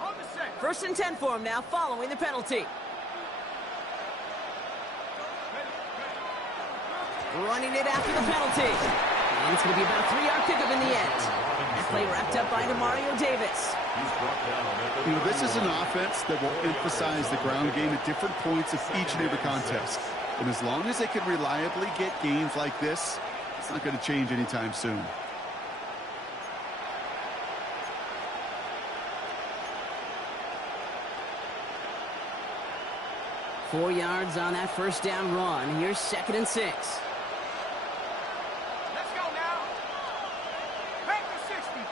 On the set. 1st and 10 for him now, following the penalty. Running it after the penalty. And it's going to be about a 3-yard pickup in the end. That play wrapped up by Demario Davis. You know, this is an offense that will emphasize the ground game at different points of each and every contest. And as long as they can reliably get gains like this, it's not going to change anytime soon. Four yards on that 1st down run. Here's 2nd and 6. Let's go now. Panther 60.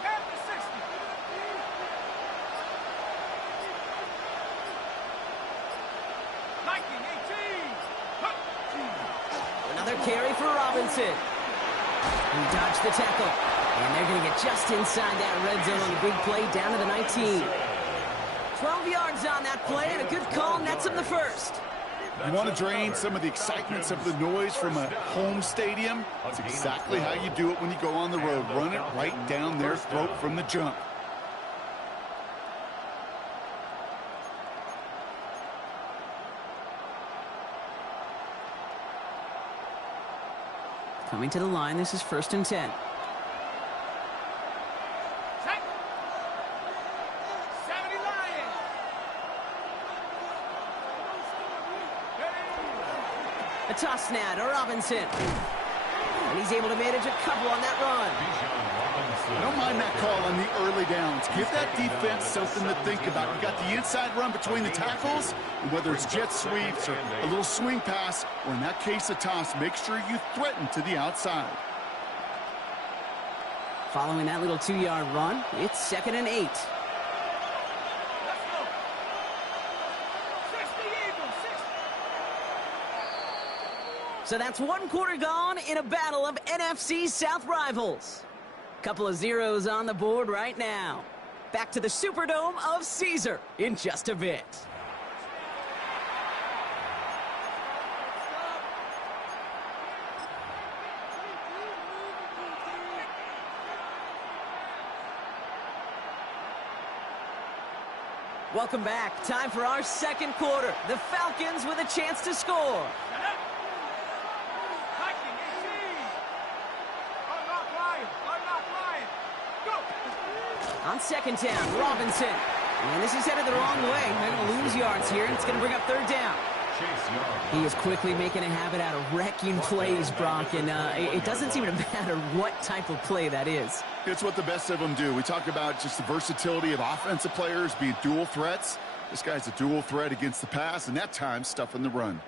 Viking 18. Another carry for Robinson. He dodged the tackle. And they're going to get just inside that red zone on the big play down to the 19. 12 yards on that play, and a good call nets him the 1st. You want to drain some of the excitement, some of the noise from a home stadium? That's exactly how you do it when you go on the road. Run it right down their throat from the jump. Coming to the line, this is 1st and 10. A toss now to Robinson. And he's able to manage a couple on that run. I don't mind that call on the early downs. Give that defense something to think about. You got the inside run between the tackles, and whether it's jet sweeps or a little swing pass, or in that case a toss, make sure you threaten to the outside. Following that little 2-yard run, it's 2nd and 8. Let's go. 60 Eagles, 60. So that's 1 quarter gone in a battle of NFC South rivals. Couple of zeros on the board right now. Back to the Superdome of Caesar in just a bit. Welcome back. Time for our 2nd quarter. The Falcons with a chance to score. Viking 18. Unlock Lion. Unlock Lion. Go. On 2nd down, Robinson. And this is headed the wrong way. They're going to lose yards here, and it's going to bring up 3rd down. He is quickly making a habit out of wrecking plays, Brock, and it doesn't seem to matter what type of play that is. It's what the best of them do. We talk about just the versatility of offensive players being dual threats. This guy's a dual threat against the pass, and that time stuffing the run.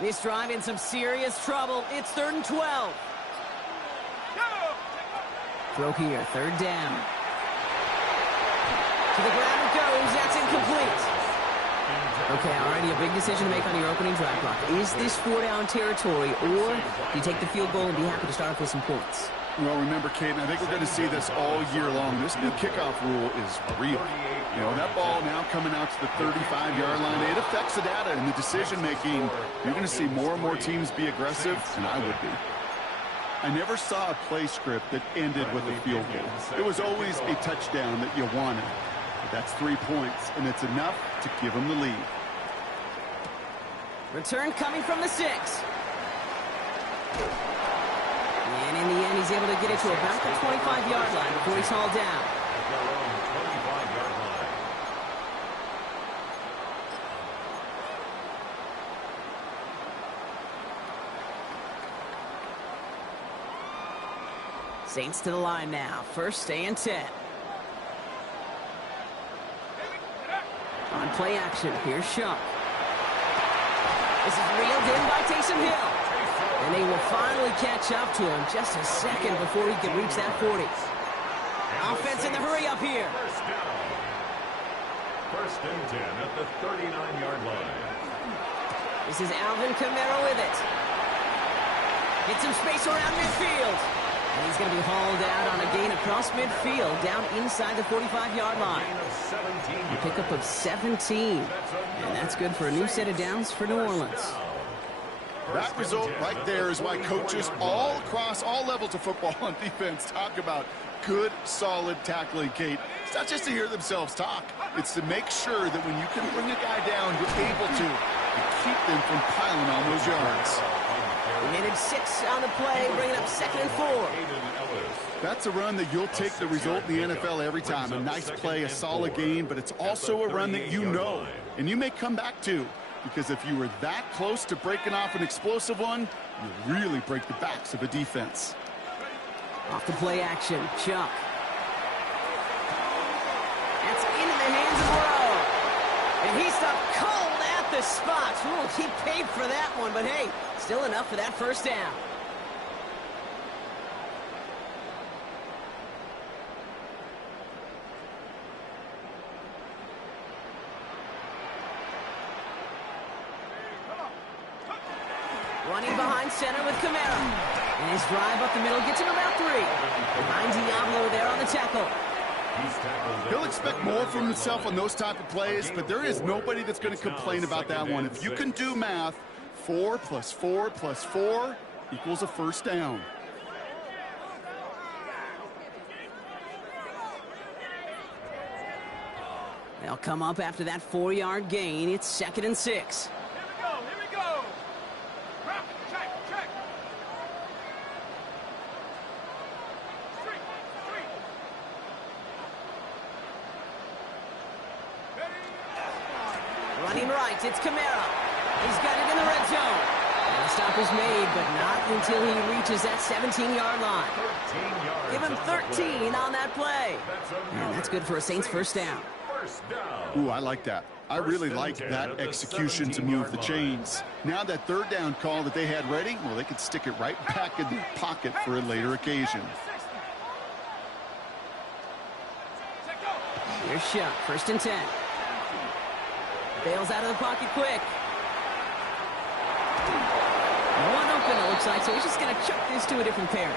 This drive in some serious trouble. It's 3rd and 12. Throw here, 3rd down. To the ground it goes. That's incomplete. Okay, already a big decision to make on your opening drive, Brock. Is this 4-down territory, or do you take the field goal and be happy to start off with some points? Well, remember, Caden, I think we're going to see this all year long. This new kickoff rule is real. You know, that ball now coming out to the 35-yard line, it affects the data and the decision-making. You're going to see more and more teams be aggressive, and I would be. I never saw a play script that ended with a field goal. It was always a touchdown that you wanted. But that's 3 points, and it's enough to give them the lead. Return coming from the 6. And in the end, he's able to get it to about the 25-yard line before he's hauled down. Saints to the line now. 1st and 10. On play action, here's Shuck. This is reeled in by Taysom Hill. And they will finally catch up to him just a second before he can reach that 40. Offense in the hurry up here. 1st and 10 at the 39-yard line. This is Alvin Kamara with it. Get some space around midfield. And he's going to be hauled out on a gain across midfield down inside the 45-yard line. A pickup of 17. And that's good for a new set of downs for New Orleans. That result right there is why coaches all across all levels of football and defense talk about good, solid tackling, Kate. It's not just to hear themselves talk. It's to make sure that when you can bring a guy down, you're able to keep them from piling on those yards. We needed 6 on the play, bringing up 2nd and 4. That's a run that you'll take the result in the NFL every time. A nice play, a solid gain, but it's also a run that you know, and you may come back to. Because if you were that close to breaking off an explosive one, you really break the backs of a defense. Off the play action, Chuck. That's into the hands of Rowe. And he stopped cold at the spot. Ooh, he paid for that one, but hey, still enough for that 1st down. Running behind center with Kamara. And his drive up the middle gets him about 3. Behind Diablo there on the tackle. He'll expect more from himself on those type of plays, but there is nobody that's going to complain about that one. If you can do math, 4 plus 4 plus 4 equals a 1st down. They'll come up after that 4-yard gain. It's 2nd and 6. Here we go. Check. right. It's Kamara. He's got it in the red zone. And the stop is made, but not until he reaches that 17-yard line. Give him 13 on that play. And that's good for a Saints first down. Ooh, I like that. I really like that execution to move the chains. Now that third down call that they had ready, well, they could stick it right back in their pocket for a later occasion. Here's Shuck, 1st and 10. Bails out of the pocket quick. One open, it looks like, so he's just going to chuck this to a different parish.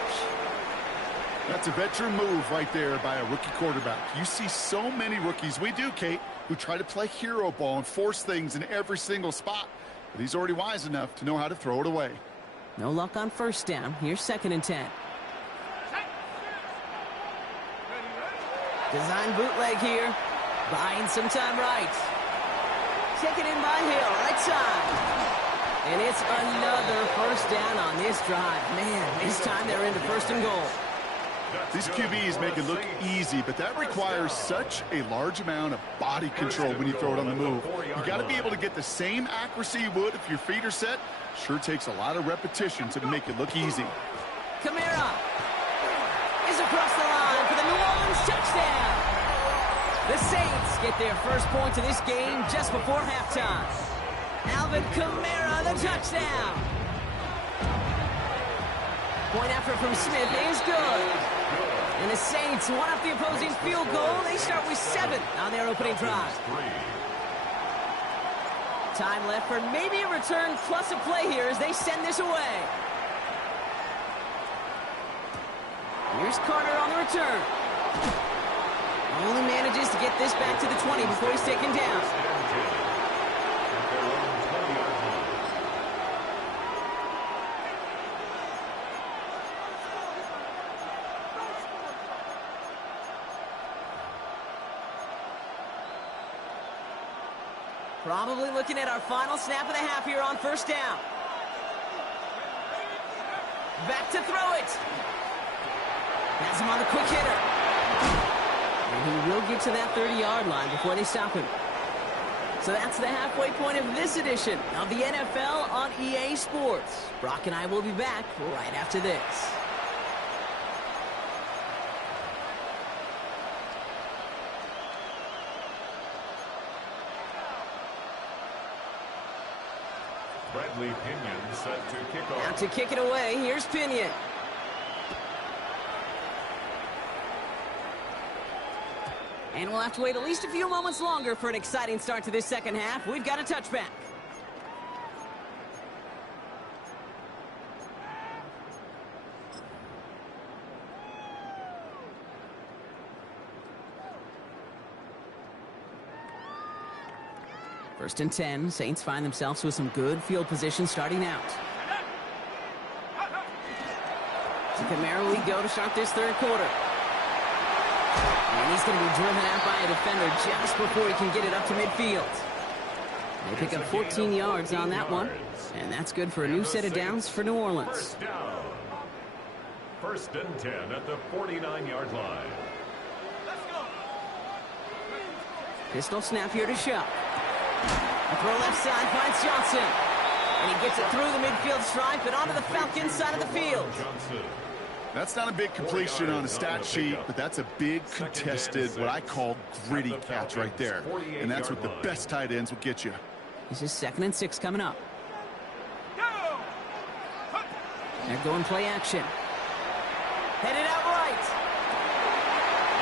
That's a veteran move right there by a rookie quarterback. You see so many rookies, we do, Kate, who try to play hero ball and force things in every single spot. But he's already wise enough to know how to throw it away. No luck on 1st down. Here's 2nd and 10. Design bootleg here. Buying some time right. Taken in by Hill, right side. And it's another 1st down on this drive. Man, this time they're into 1st and goal. These QBs make it look easy, but that requires such a large amount of body control when you throw it on the move. You got to be able to get the same accuracy you would if your feet are set. Sure takes a lot of repetition to make it look easy. Kamara is across the line for the New Orleans touchdown. The Saints get their first point of this game just before halftime. Alvin Kamara, the touchdown. Point after from Smith is good. And the Saints one up the opposing field goal. They start with 7 on their opening drive. Time left for maybe a return plus a play here as they send this away. Here's Carter on the return. Only manages to get this back to the 20 before he's taken down. Probably looking at our final snap of the half here on 1st down. Back to throw it. Has him on the quick hitter. And he will get to that 30-yard line before they stop him. So that's the halfway point of this edition of the NFL on EA Sports. Brock and I will be back right after this. Bradley Pinion set to kick off. Now to kick it away, here's Pinion. And we'll have to wait at least a few moments longer for an exciting start to this second half. We've got a touchback. First and 10, Saints find themselves with some good field position starting out. To Kamara we go to start this third quarter. And he's going to be driven out by a defender just before he can get it up to midfield. They pick up 14 yards on that one, and that's good for a new set of downs for New Orleans. First and 10 at the 49-yard line. Pistol snap here to Shuck. A throw left side finds Johnson. And he gets it through the midfield stripe and onto the Falcons side of the field. That's not a big completion on a stat sheet, but that's a big contested, what I call gritty catch right there. And that's what the best tight ends will get you. This is 2nd and 6 coming up. They're going play action. Headed out right.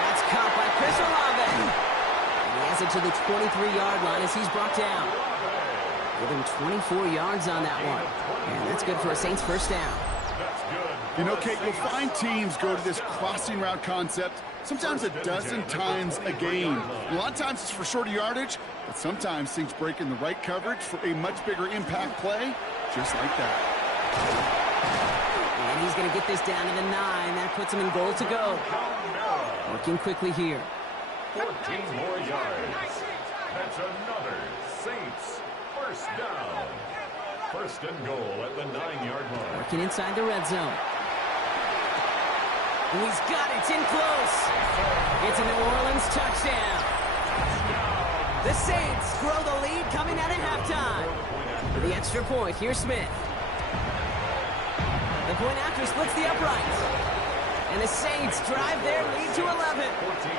That's caught by Chris Olave. And he has it to the 23-yard line as he's brought down. Give him 24 yards on that one. And that's good for a Saints first down. You know, Kate, you'll find teams go to this crossing route concept sometimes a dozen times a game. A lot of times it's for shorter yardage, but sometimes things break in the right coverage for a much bigger impact play, just like that. And he's going to get this down to the 9. That puts him in goal to go. Working quickly here. 14 more yards. That's another Saints first down. First and goal at the 9-yard line. Working inside the red zone. And he's got it. It's in close. It's a New Orleans touchdown. The The Saints grow the lead coming out of halftime. For the extra point, here's Smith. The point after splits the uprights. And the Saints drive their lead to 11. 14.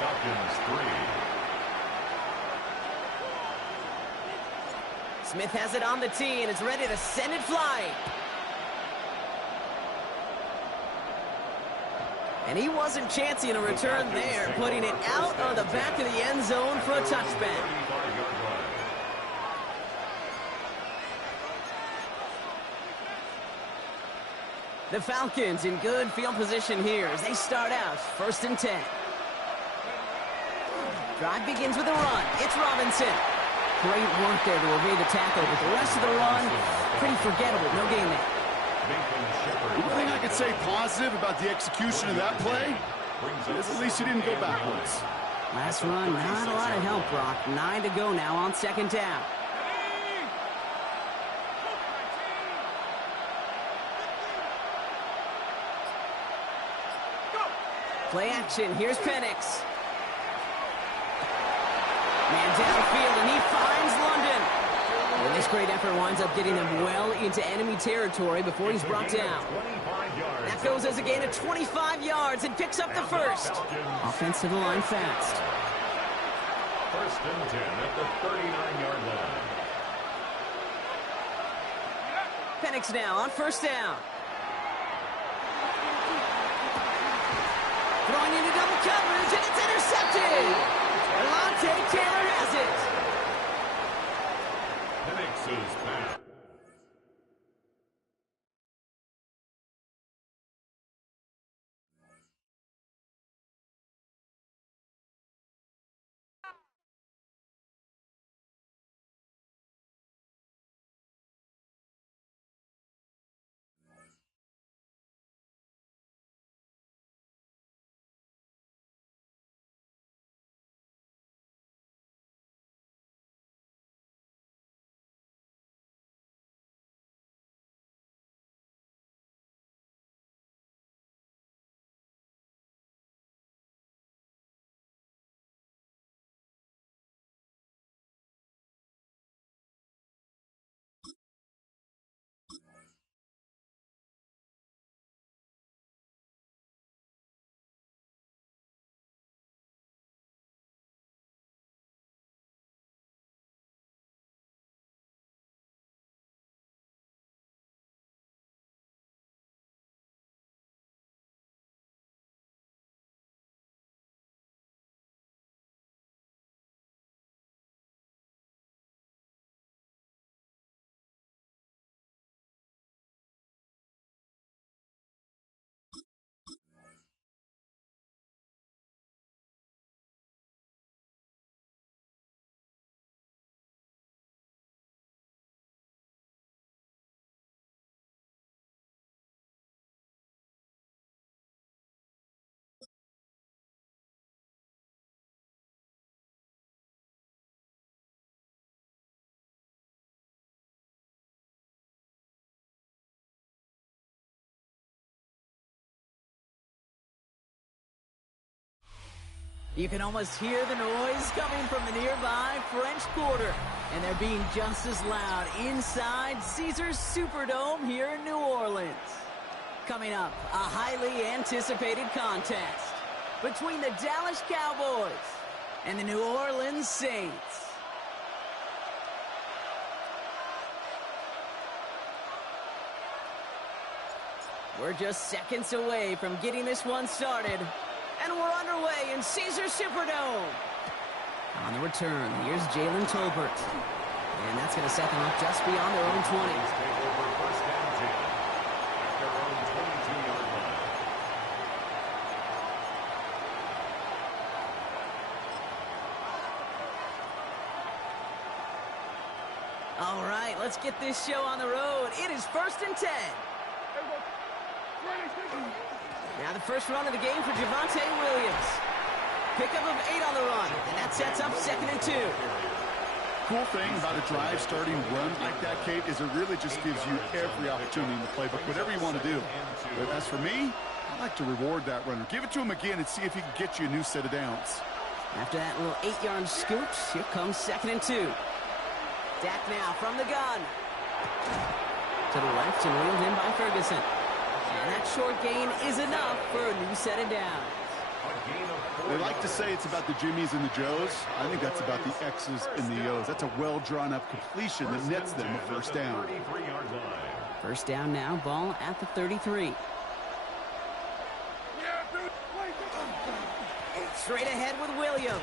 Falcons 3. Smith has it on the tee and is ready to send it flying. And he wasn't chancing a return there, putting it out on the back of the end zone for a touchback. The Falcons in good field position here as they start out 1st and 10. Drive begins with a run. It's Robinson. Great work there to evade the tackle, but the rest of the run, pretty forgettable. No gain there. The only thing I could say positive about the execution of that play is at least he didn't go backwards. Last run, not a lot of help, Brock. 9 to go now on 2nd down. Play action. Here's Penix. Man downfield, and he finds London. And this great effort winds up getting them well into enemy territory before he's brought down. That goes as a gain of 25 yards and picks up the first. Offense to the line fast. 1st and 10 at the 39-yard line. Penix now on 1st down. Throwing into double coverage, and it's intercepted. Alontae Taylor has it. Penix is back. You can almost hear the noise coming from the nearby French Quarter. And they're being just as loud inside Caesars Superdome here in New Orleans. Coming up, a highly anticipated contest between the Dallas Cowboys and the New Orleans Saints. We're just seconds away from getting this one started. And we're underway in Caesars Superdome. On the return, here's Jalen Tolbert. And that's going to set them up just beyond their own 20. Take over 1st and 10 at their own 22-yard line. All right, let's get this show on the road. It is 1st and 10. Now the first run of the game for Javonte Williams. Pickup of 8 on the run, and that sets up 2nd and 2. Cool thing about a drive starting run like that, Kate, is it really just gives you every opportunity in the playbook, whatever you want to do. But as for me, I like to reward that runner. Give it to him again and see if he can get you a new set of downs. After that little 8-yard scoop, here comes 2nd and 2. Dak now from the gun. To the left and wheeled in by Ferguson. And that short gain is enough for a new set of downs. They like to say it's about the Jimmies and the Joes. I think that's about the X's and the O's. That's a well-drawn-up completion that nets them a first down. First down now, ball at the 33. Straight ahead with Williams.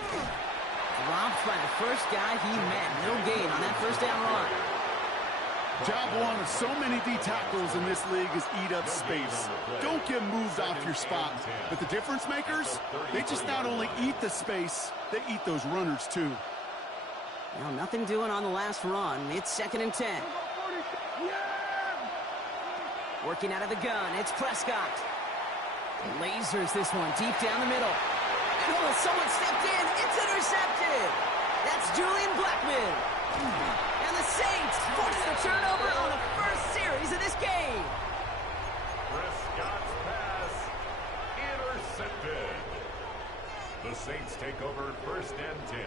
Dropped by the first guy he met. No gain on that first down run. Job one of so many D tackles in this league is eat up space. Don't get moved off your spot. But the difference makers, they just not only eat the space, they eat those runners too. Well, nothing doing on the last run. It's 2nd and 10. Working out of the gun, it's Prescott. Lasers this one deep down the middle. Oh, someone stepped in. It's intercepted. That's Julian Blackman. And the Saints force the turnover on the first series of this game. Prescott's pass intercepted. The Saints take over 1st and 10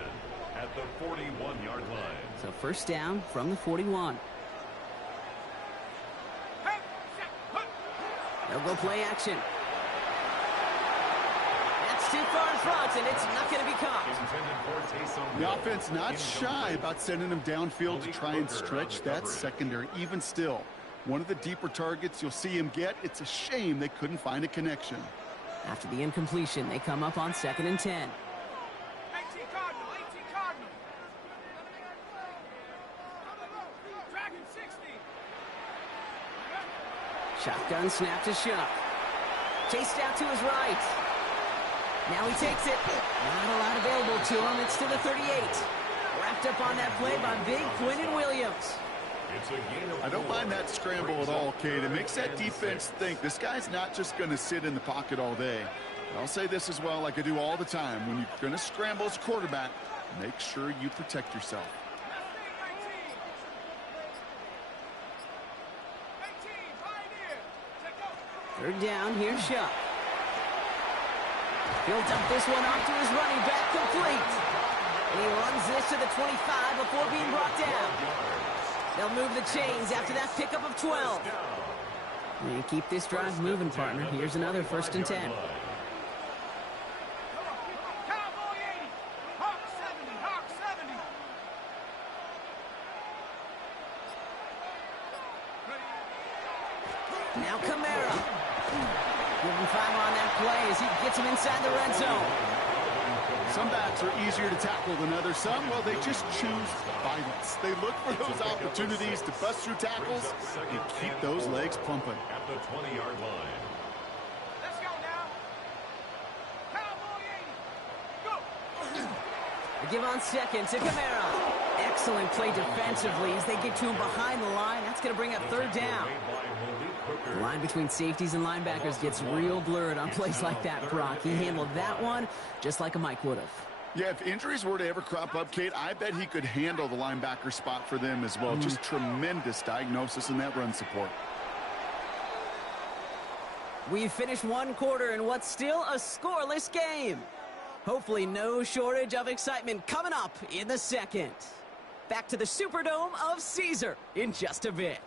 at the 41-yard line. So first down from the 41. They'll go play action. Too far in front, and it's not going to be caught. The offense not shy about sending them downfield to try and stretch that secondary. Even still, one of the deeper targets you'll see him get. It's a shame they couldn't find a connection. After the incompletion, they come up on 2nd and 10. 18 Cardinal, 18 Cardinal. Dragon 60. Shotgun snap to Shuck. Chased out to his right. Now he takes it. Not a lot available to him. It's to the 38. Wrapped up on that play by big Quinton Williams. I don't mind that scramble at all, Kate. It makes that defense think this guy's not just going to sit in the pocket all day. And I'll say this as well, like I do all the time. When you're going to scramble as a quarterback, make sure you protect yourself. 3rd down, here's Shuck. He'll dump this one off to his running back, complete. And he runs this to the 25 before being brought down. They'll move the chains after that pickup of 12. And keep this drive moving, partner. Here's another 1st and 10. Cowboy 80. Hawk 70. Hawk 70. Now Kamara. Give him 5 on that play as he gets him inside the red zone. Some backs are easier to tackle than others. Some, well, they just choose violence. They look for those opportunities to bust through tackles and keep those legs pumping. At the 20-yard line. Let's go now. Cowboy 80. Go. They give on 2nd to Kamara. Excellent play defensively as they get to him behind the line. That's going to bring up 3rd down. The line between safeties and linebackers gets real blurred on plays like that, Brock. He handled that one just like a Mike would have. Yeah, if injuries were to ever crop up, Kate, I bet he could handle the linebacker spot for them as well. Just tremendous diagnosis in that run support. We've finished 1 quarter in what's still a scoreless game. Hopefully no shortage of excitement coming up in the 2nd. Back to the Superdome of Caesar in just a bit.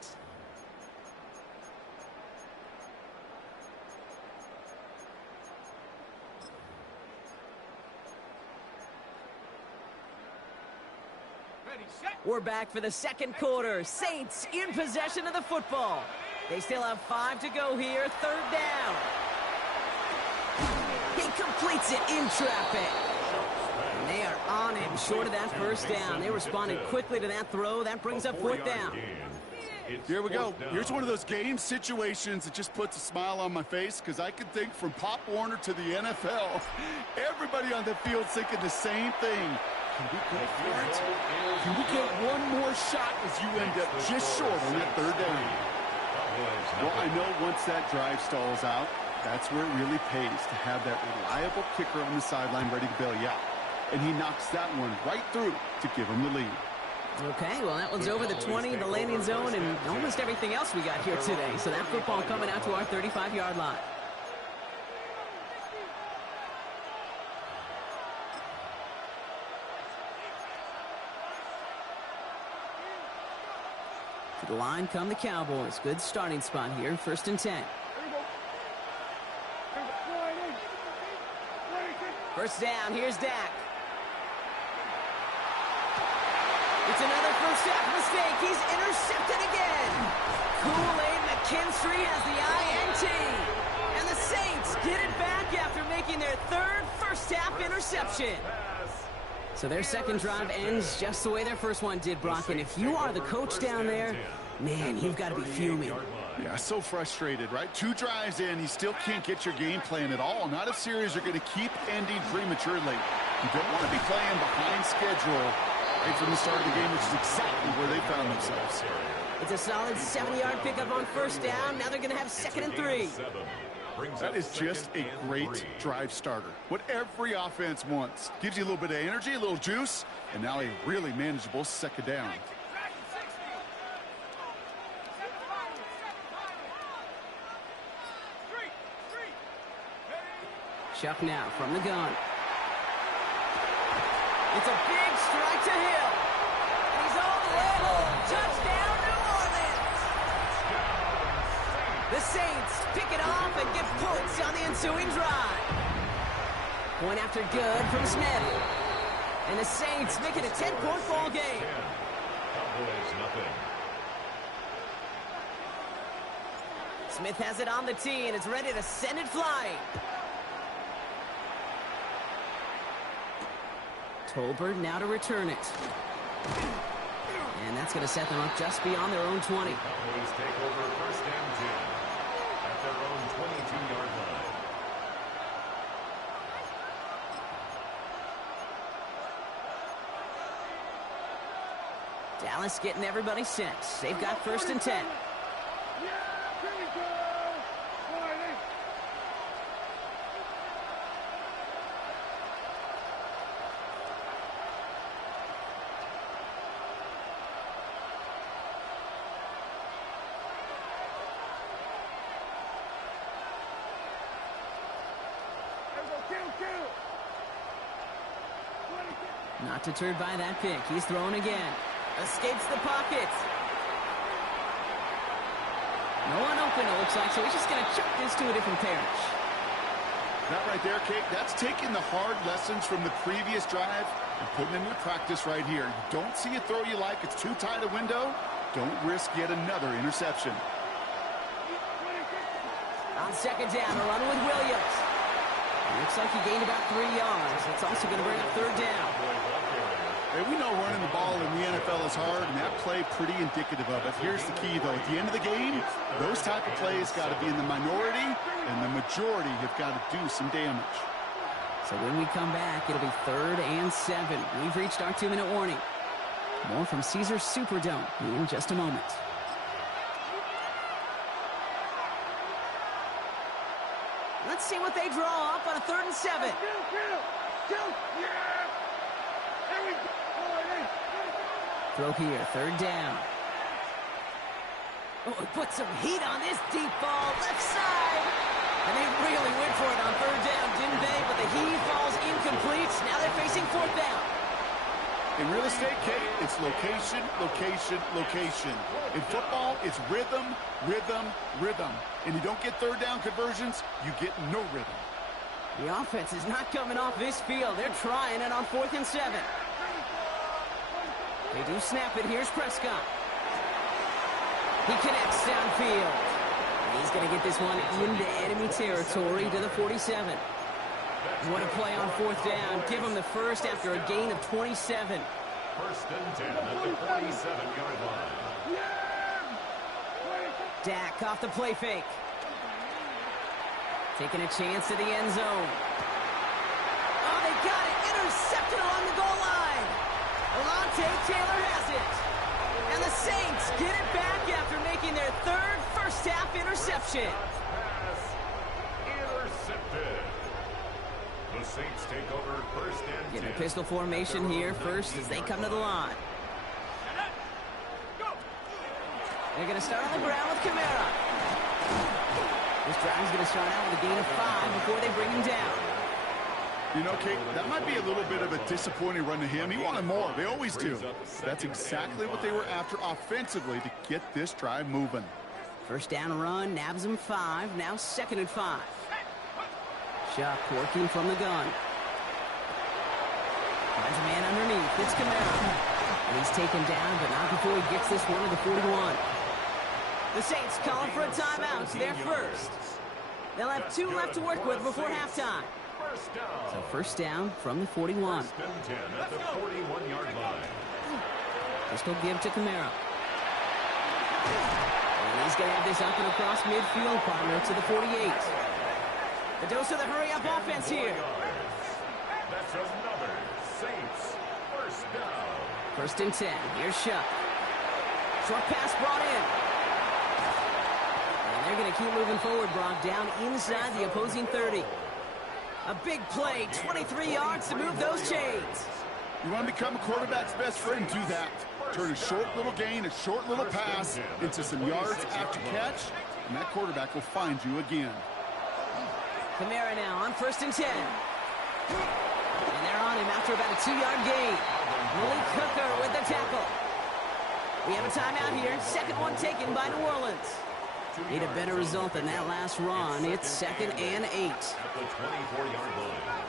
We're back for the 2nd quarter. Saints in possession of the football. They still have 5 to go here. 3rd down. He completes it in traffic. And they are on him short of that 1st down. They responded quickly to that throw. That brings up 4th down. Here we go. Here's one of those game situations that just puts a smile on my face because I can think from Pop Warner to the NFL. Everybody on the field thinking the same thing. Can we go for it? Can we get one more shot as you end up just short on that 3rd down? Well, I know once that drive stalls out, that's where it really pays to have that reliable kicker on the sideline ready to bail you out. And he knocks that one right through to give him the lead. Okay, well, that one's over the 20, the landing zone, and almost everything else we got here today. So that football coming out to our 35-yard line. To the line come the Cowboys. Good starting spot here, 1st and 10. First down, here's Dak. It's another first half mistake. He's intercepted again. Kool-Aid McKinstry has the INT. And the Saints get it back after making their 3rd first half interception. So their second drive ends just the way their first one did, Brock. And if you are the coach down there, man, you've got to be fuming. Yeah, so frustrated, right? 2 drives in, you still can't get your game plan at all. Not a series are going to keep ending prematurely. You don't want to be playing behind schedule right from the start of the game, which is exactly where they found themselves. It's a solid 70-yard pickup on first down. Now they're going to have 2nd and 3. That is just a great drive starter. What every offense wants. Gives you a little bit of energy, a little juice, and now a really manageable 2nd down. Chuck now from the gun. It's a big strike to Hill. He's all the way home. Touchdown, New Orleans. The Saints pick it off and get points on the ensuing drive. Point after good from Smith. And the Saints make it a 10-point ball game. Cowboys nothing. Smith has it on the tee and is ready to send it flying. Tolbert now to return it. And that's going to set them up just beyond their own 20. Cowboys take over 1st and 10 at their own 22-yard line. Dallas getting everybody set. They've got 1st and 10. Not deterred by that pick. He's throwing again. Escapes the pocket. No one open, it looks like, so he's just going to chuck this to a different parish. That right there, Kate, that's taking the hard lessons from the previous drive and putting them into practice right here. You don't see a throw you like, it's too tight a window, don't risk yet another interception. On 2nd down, a run with Williams. Looks like he gained about 3 yards. That's also going to bring up 3rd down. Hey, we know running the ball in the NFL is hard, and that play pretty indicative of it. Here's the key, though. At the end of the game, those type of plays got to be in the minority, and the majority have got to do some damage. So when we come back, it'll be 3rd and 7. We've reached our 2-minute warning. More from Caesars Superdome in just a moment. Let's see what they draw up on a 3rd and 7. Throw here, 3rd down. Oh, put some heat on this deep ball, left side. And they really went for it on 3rd down, didn't they? But the heave falls incomplete. Now they're facing 4th down. In real estate, Kate, it's location, location, location. In football, it's rhythm, rhythm, rhythm. And you don't get 3rd down conversions, you get no rhythm. The offense is not coming off this field. They're trying it on 4th and 7. They do snap it. Here's Prescott. He connects downfield. And he's going to get this one into enemy territory to the 47. What a play on 4th down. Give him the first after a gain of 27. 1st and 10 at the 47-yard line. Dak off the play fake. Taking a chance to the end zone. Oh, they got it. Intercepted along the goal line. Alontae Taylor has it. And the Saints get it back after making their 3rd first-half interception. Pass intercepted. The Saints take over 1st and 10. Getting a pistol formation here first as they come to the line. They're going to start on the ground with Kamara. This drive is going to start out with a gain of 5 before they bring him down. You know, Kate, that might be a little bit of a disappointing run to him. He wanted more. They always do. That's exactly what they were after offensively to get this drive moving. First down run, nabs him 5. Now 2nd and 5. Chuck working from the gun. Finds a man underneath. It's Camara. And he's taken down, but not before he gets this one to the 41. The Saints calling for a timeout. They're first. They'll have 2 left to work with before halftime. So first down from the 41. First and 10 at the 41-yard line. Pistol give to Camara. And he's going to have this up and across midfield, partner to the 48. The dose of the hurry-up offense here. That's another Saints first down. First and 10. Here's Shuck. Short pass brought in. And they're going to keep moving forward, Brock, down inside the opposing 30. A big play, 23 yards to move those chains. You want to become a quarterback's best friend, do that. Turn a short little gain, a short little pass into some yards after catch, and that quarterback will find you again. Camara now on first and 10. And they're on him after about a 2-yard gain. Malik Hooker with the tackle. We have a timeout here. Second one taken by New Orleans. Need a better result than that last run. It's 2nd and 8. At the 24-yard line.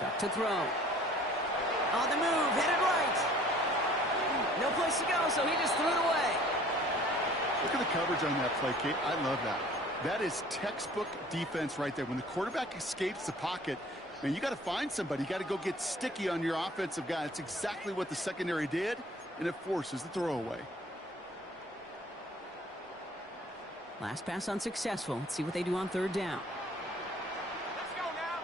Chuck to throw. On the move, headed right. No place to go, so he just threw it away. Look at the coverage on that play, Kate. I love that. That is textbook defense right there. When the quarterback escapes the pocket, man, you got to find somebody. You got to go get sticky on your offensive guy. That's exactly what the secondary did, and it forces the throwaway. Last pass unsuccessful. Let's see what they do on third down. Let's go now.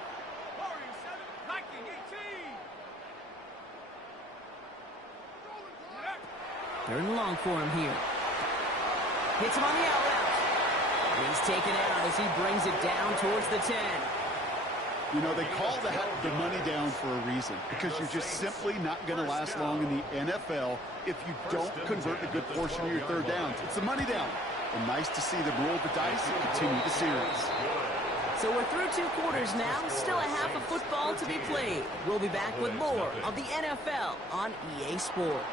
Warriors 7, Viking 18. Third and long for him here. Hits him on the out route. And he's taken out as he brings it down towards the 10. You know, they call the money down for a reason, because you're just simply not going to last long in the NFL if you don't convert a good portion of your third downs. It's the money down. And nice to see them roll the dice and continue the series. So we're through 2 quarters now. Still a half of football to be played. We'll be back with more of the NFL on EA Sports.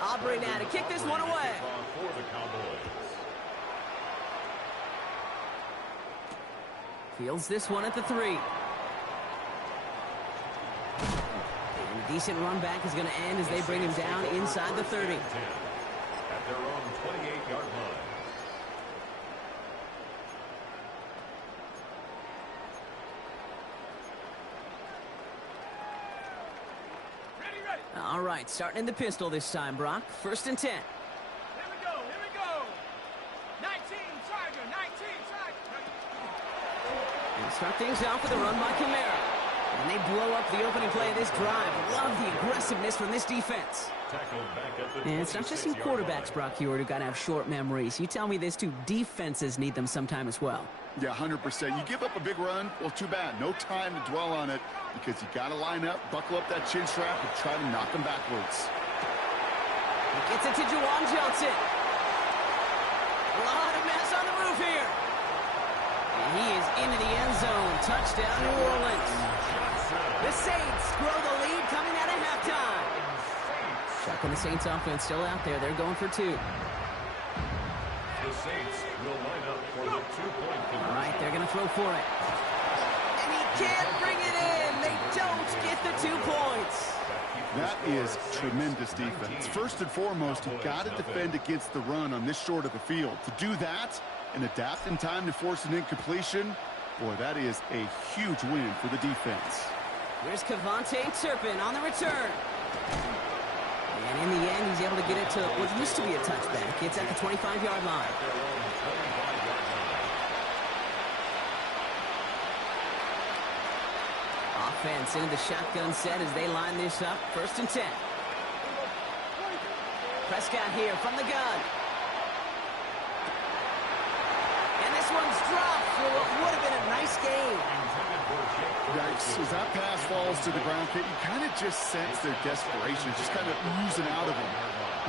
Aubrey now to kick this one away. For the Cowboys. Fields this one at the 3. And a decent run back is going to end as they bring him down inside the 30. At their own 28-yard line. Ready. All right, starting in the pistol this time, Brock. First and 10. Here we go. 19 Tiger, 19 Tiger. And start things off with a run by Camara. And they blow up the opening play of this drive. Love the aggressiveness from this defense. Tackled back at the And it's not just some 26-yard quarterbacks, line. Brock Hewitt, who got to have short memories. You tell me this too, defenses need them sometime as well. Yeah, 100%. You give up a big run, well, too bad. No time to dwell on it, because you got to line up, buckle up that chin strap, and try to knock them backwards. He gets it to Juwan Johnson. A lot of mess on the move here. And he is into the end zone. Touchdown, New Orleans. The Saints grow the lead coming out of halftime. Chuck and the Saints offense still out there. They're going for 2. The Saints will line up for the 2-point conversion. All right, they're going to throw for it. And he can't bring it in. They don't get the 2 points. That is tremendous defense. First and foremost, you've got to defend against the run on this short of the field. To do that and adapt in time to force an incompletion, boy, that is a huge win for the defense. Here's Cavante Turpin on the return. And in the end, he's able to get it to what used to be a touchback. It's at the 25-yard line. Offense into the shotgun set as they line this up. First and 10. Prescott here from the gun. And this one's dropped for what would have been a nice game. Yikes. As that pass falls to the ground, Kate, you kind of just sense their desperation, just kind of oozing out of them.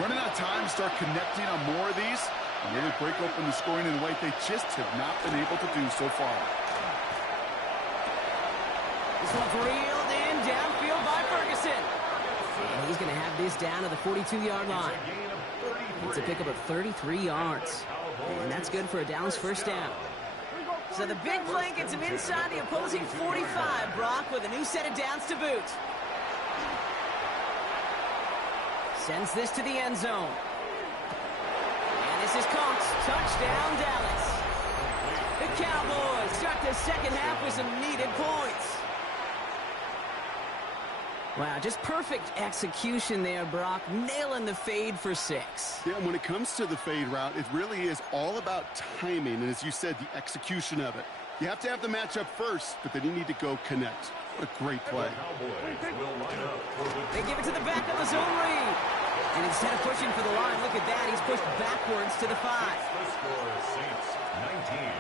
Running out of time to start connecting on more of these, and really break open the scoring in a way they just have not been able to do so far. This one's reeled in downfield by Ferguson. And he's going to have this down to the 42-yard line. It's a pickup of 33 yards. And that's good for a Dallas first down. So the big play gets him inside the opposing 45, Brock, with a new set of downs to boot. Sends this to the end zone. And this is caught. Touchdown, Dallas. The Cowboys start the second half with some needed points. Wow, just perfect execution there, Brock. Nailing the fade for 6. Yeah, and when it comes to the fade route, it really is all about timing, and as you said, the execution of it. You have to have the matchup first, but then you need to go connect. What a great play. They give it to the back of the zone read. And instead of pushing for the line, look at that, he's pushed backwards to the 5. Saints 19,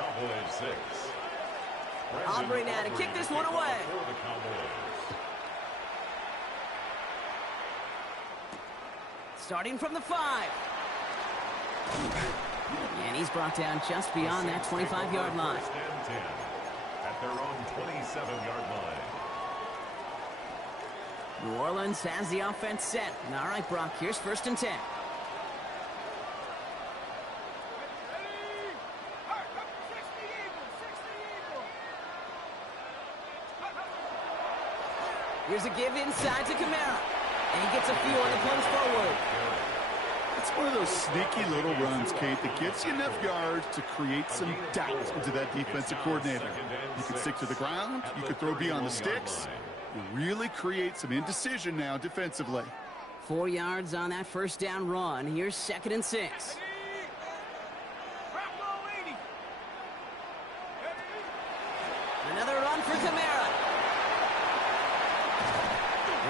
Cowboys 6. Aubrey now to kick this one away. Starting from the 5. And he's brought down just beyond that 25-yard line. At their own 27-yard line. New Orleans has the offense set. All right, Brock, here's 1st and 10. Here's a give inside to Kamara. And he gets a few on the plunge forward. It's one of those sneaky little runs, Kate, that gets you enough yards to create some doubt into that defensive coordinator. You can stick to the ground. You can throw beyond the sticks. You really create some indecision now defensively. 4 yards on that first down run. Here's 2nd and 6. Another run for Kamara.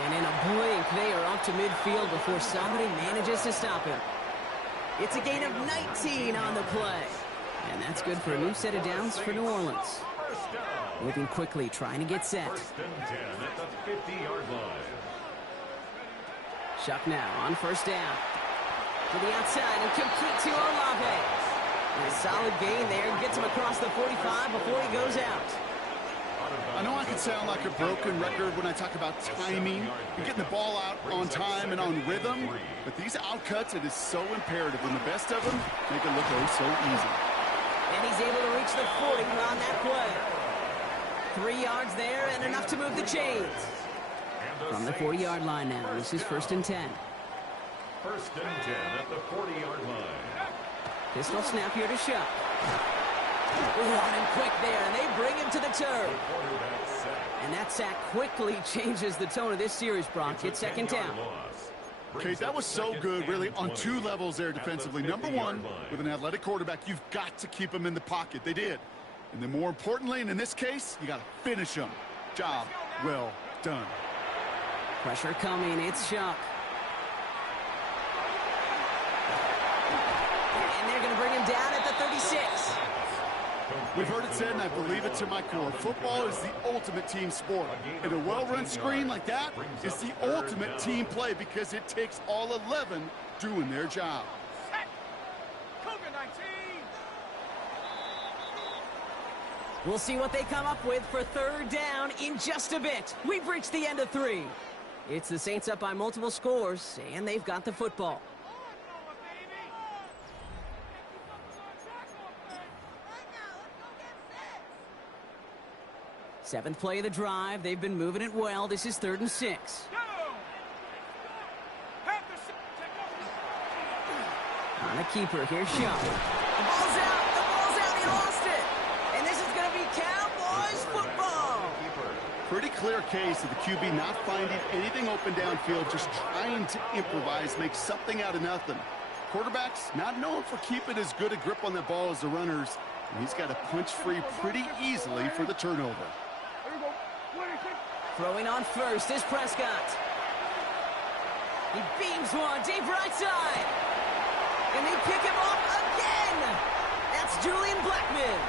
And in a blink, they are up to midfield before somebody manages to stop him. It's a gain of 19 on the play. And that's good for a new set of downs for New Orleans. Moving quickly, trying to get set. 1st and 10 at the 50-yard line. Shuck now on 1st down. To the outside and complete to Olave. And a solid gain there. Gets him across the 45 before he goes out. I know I can sound like a broken record when I talk about timing and getting the ball out on time and on rhythm, but these outcuts, it is so imperative, and the best of them make it look oh so easy. And he's able to reach the 40 on that play. 3 yards there and enough to move the chains. From the 40-yard line now, this is 1st and 10. 1st and 10 at the 40-yard line. Pistol snap here to Shuck. On him quick there, and they bring him to the turf. And that sack quickly changes the tone of this series, Brock. It's 2nd down. Okay, that was so good, really, on 2 levels there defensively. Number 1, with an athletic quarterback, you've got to keep him in the pocket. They did. And then more importantly, and in this case, you got to finish him. Job well done. Pressure coming. It's Shuck. And they're going to bring him down at the 36. We've heard it said, and I believe it to my core, football is the ultimate team sport. And a well-run screen like that is the ultimate team play because it takes all 11 doing their job. We'll see what they come up with for 3rd down in just a bit. We've reached the end of 3. It's the Saints up by multiple scores, and they've got the football. Seventh play of the drive. They've been moving it well. This is 3rd and 6. On a keeper. Here's Shuck. The ball's out. The ball's out. He lost it. And this is going to be Cowboys football. Pretty clear case of the QB not finding anything open downfield, just trying to improvise, make something out of nothing. Quarterbacks not known for keeping as good a grip on the ball as the runners, and he's got to punch free pretty easily for the turnover. Throwing on first is Prescott. He beams one deep right side. And they pick him off again. That's Julian Blackman.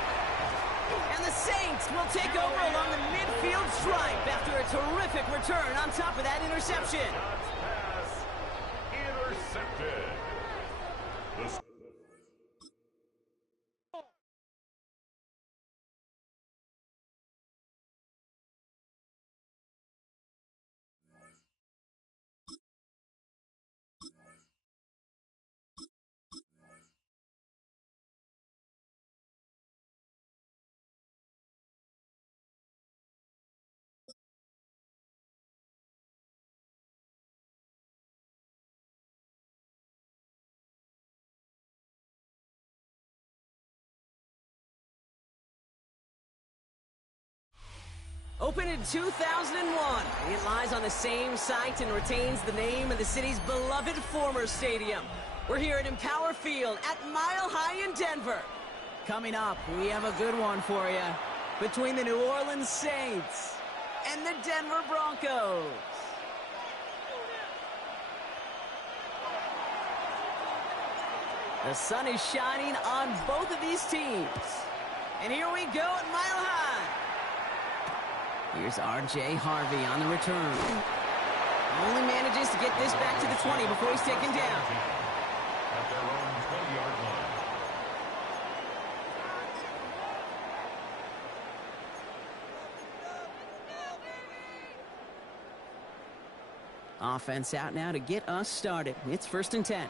And the Saints will take over along the midfield stripe after a terrific return on top of that interception. Pass intercepted. Opened in 2001, it lies on the same site and retains the name of the city's beloved former stadium. We're here at Empower Field at Mile High in Denver. Coming up, we have a good one for you between the New Orleans Saints and the Denver Broncos. The sun is shining on both of these teams. And here we go at Mile High. Here's R.J. Harvey on the return. Only manages to get this back to the 20 before he's taken down. At their own 20-yard line. Offense out now to get us started. It's 1st and 10.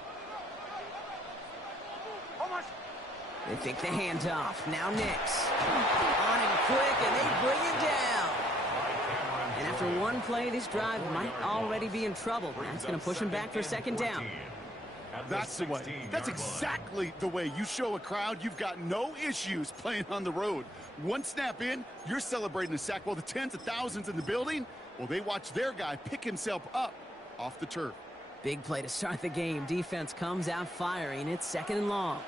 They take the handoff. Now Nix. On him quick, and they bring him down. And after one play, this drive might already be in trouble. That's going to push him back for 2nd down. That's the way. That's exactly the way you show a crowd you've got no issues playing on the road. One snap in, you're celebrating a sack. While the tens of thousands in the building, well, they watch their guy pick himself up off the turf. Big play to start the game. Defense comes out firing. It's 2nd and long.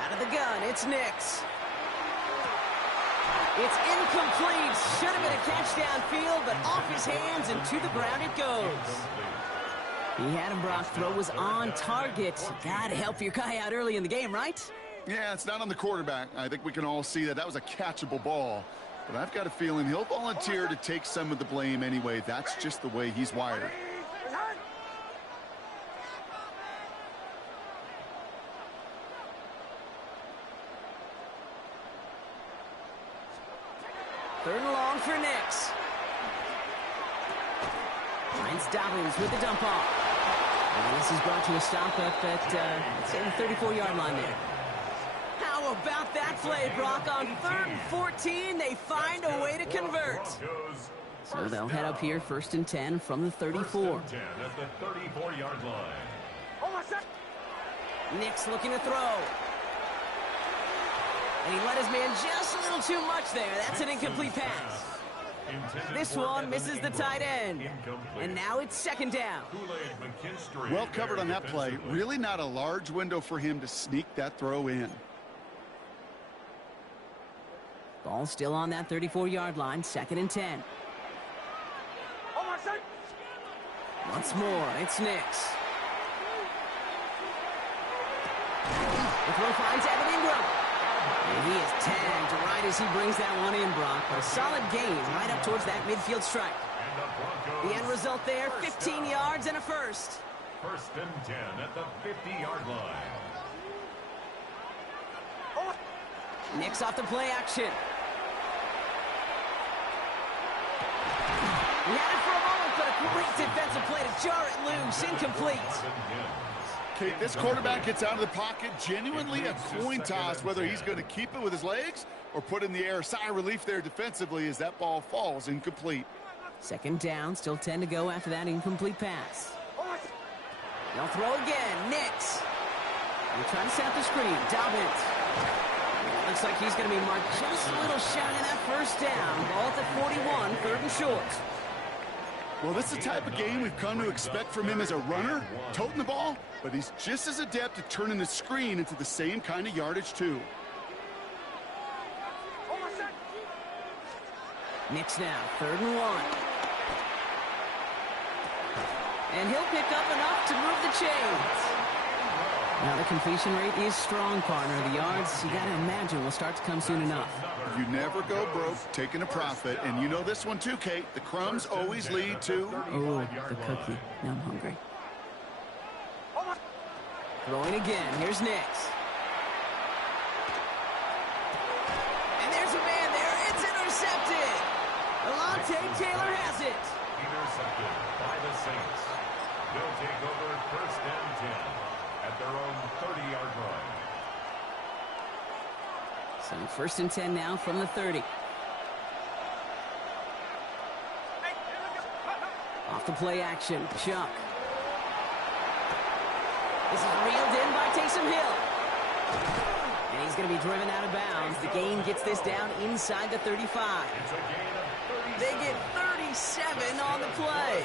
Out of the gun, it's Nix. It's incomplete. Should have been a catch downfield, but off his hands and to the ground it goes. He had him, Brock. Throw was on target. Gotta help your guy out early in the game, right? Yeah, it's not on the quarterback. I think we can all see that was a catchable ball. But I've got a feeling he'll volunteer to take some of the blame anyway. That's just the way he's wired. Third and long for Nix. Finds Dobbins with the dump off. And this is brought to a stop up at, say, the 34-yard line there. How about that play, Brock? On 3rd and 14, they find a way to convert. So they'll head up here 1st and 10 from the 34. 10 at the 34-yard line. Nix looking to throw. And he let his man just a little too much there. That's an incomplete pass. This one misses the tight end. And now it's 2nd down. Well covered on that play. Really not a large window for him to sneak that throw in. Ball still on that 34-yard line. 2nd and 10. Once more, it's Nix. The throw finds Evan Ingram. And he is tagged right as he brings that one in, Brock. But a solid gain right up towards that midfield strike. The end result there, 15 yards and a first. 1st and 10 at the 50-yard line. Nix off the play action. He had it for a moment, but a great defensive play to jar it loose. Incomplete. Okay, this quarterback gets out of the pocket, genuinely a coin toss whether he's going to keep it with his legs or put in the air. Sigh of relief there defensively as that ball falls incomplete. 2nd down, still 10 to go after that incomplete pass. They'll throw again. Nix. They're trying to set up the screen. Dobbins. Looks like he's going to be marked just a little shy of that 1st down. Ball at the 41, 3rd and short. Well, this is the type of game we've come to expect from him as a runner, toting the ball, but he's just as adept at turning the screen into the same kind of yardage, too. Nix now, 3rd and 1. And he'll pick up enough to move the chains. Now the completion rate is strong, partner. The yards, you got to imagine, will start to come soon enough. You never go broke taking a profit, and you know this one too, Kate. The crumbs always lead to... Oh, the cookie. Now I'm hungry. Throwing again. Here's Nix. And there's a man there. It's intercepted. Alontae Taylor has it. Intercepted by the Saints. They'll take over 1st and 10 at their own 30-yard line. So 1st and 10 now from the 30. Off the play action. Chuck. This is reeled in by Taysom Hill. And he's going to be driven out of bounds. The gain gets this down inside the 35. It's a gain of 37. They get 37 on the play.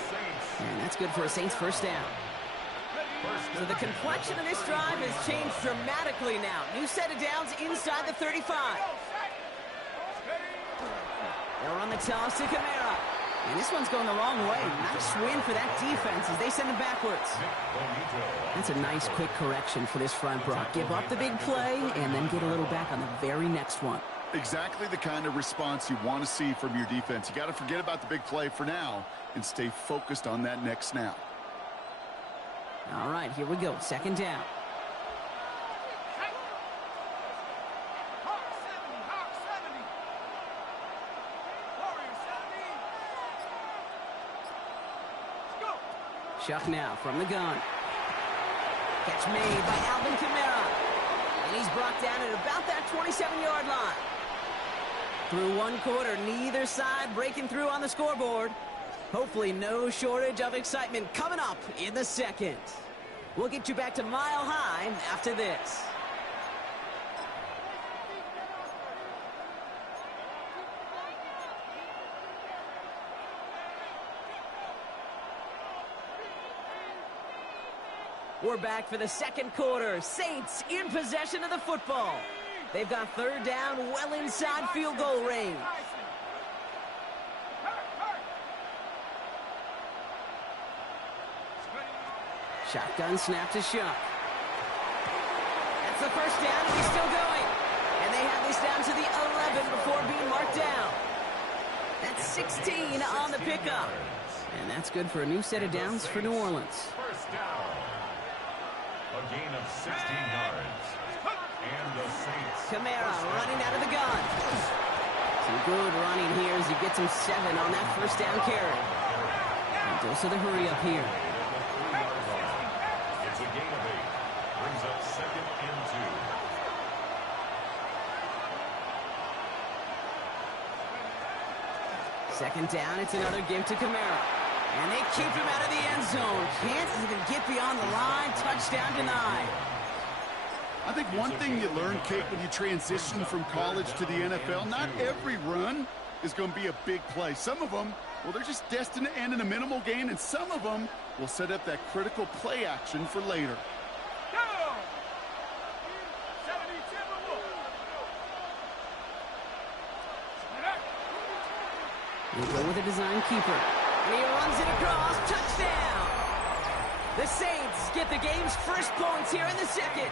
And that's good for a Saints first down. So the complexion of this drive has changed dramatically now. New set of downs inside the 35. They'll run the toss to Kamara. And this one's going the wrong way. Nice win for that defense as they send it backwards. That's a nice quick correction for this front, Brock. Give up the big play and then get a little back on the very next one. Exactly the kind of response you want to see from your defense. You got to forget about the big play for now and stay focused on that next snap. All right, here we go. Second down. Chuck now from the gun. Catch made by Alvin Kamara. And he's brought down at about that 27-yard line. Through one quarter, neither side breaking through on the scoreboard. Hopefully no shortage of excitement coming up in the second. We'll get you back to Mile High after this. We're back for the second quarter. Saints in possession of the football. They've got third down well inside field goal range. Shotgun snap to Shuck. That's the first down, and he's still going. And they have this down to the 11 before being marked down. That's 16 on the pickup. And that's good for a new set of downs for New Orleans. First down. A gain of 16 yards. And the Saints. Kamara running out of the gun. Some good running here as he gets him 7 on that first down carry. And dose of the hurry up here. It's a gain of 8. Brings up second and 2. Second down, it's another give to Kamara. And they keep him out of the end zone. Can't even get beyond the line. Touchdown denied. I think one thing you learn, Kate, when you transition from college to the NFL, not every run is going to be a big play. Some of them, well, they're just destined to end in a minimal gain, and some of them will set up that critical play action for later. We go with a design keeper. And he runs it across. Touchdown! The Saints get the game's first points here in the second.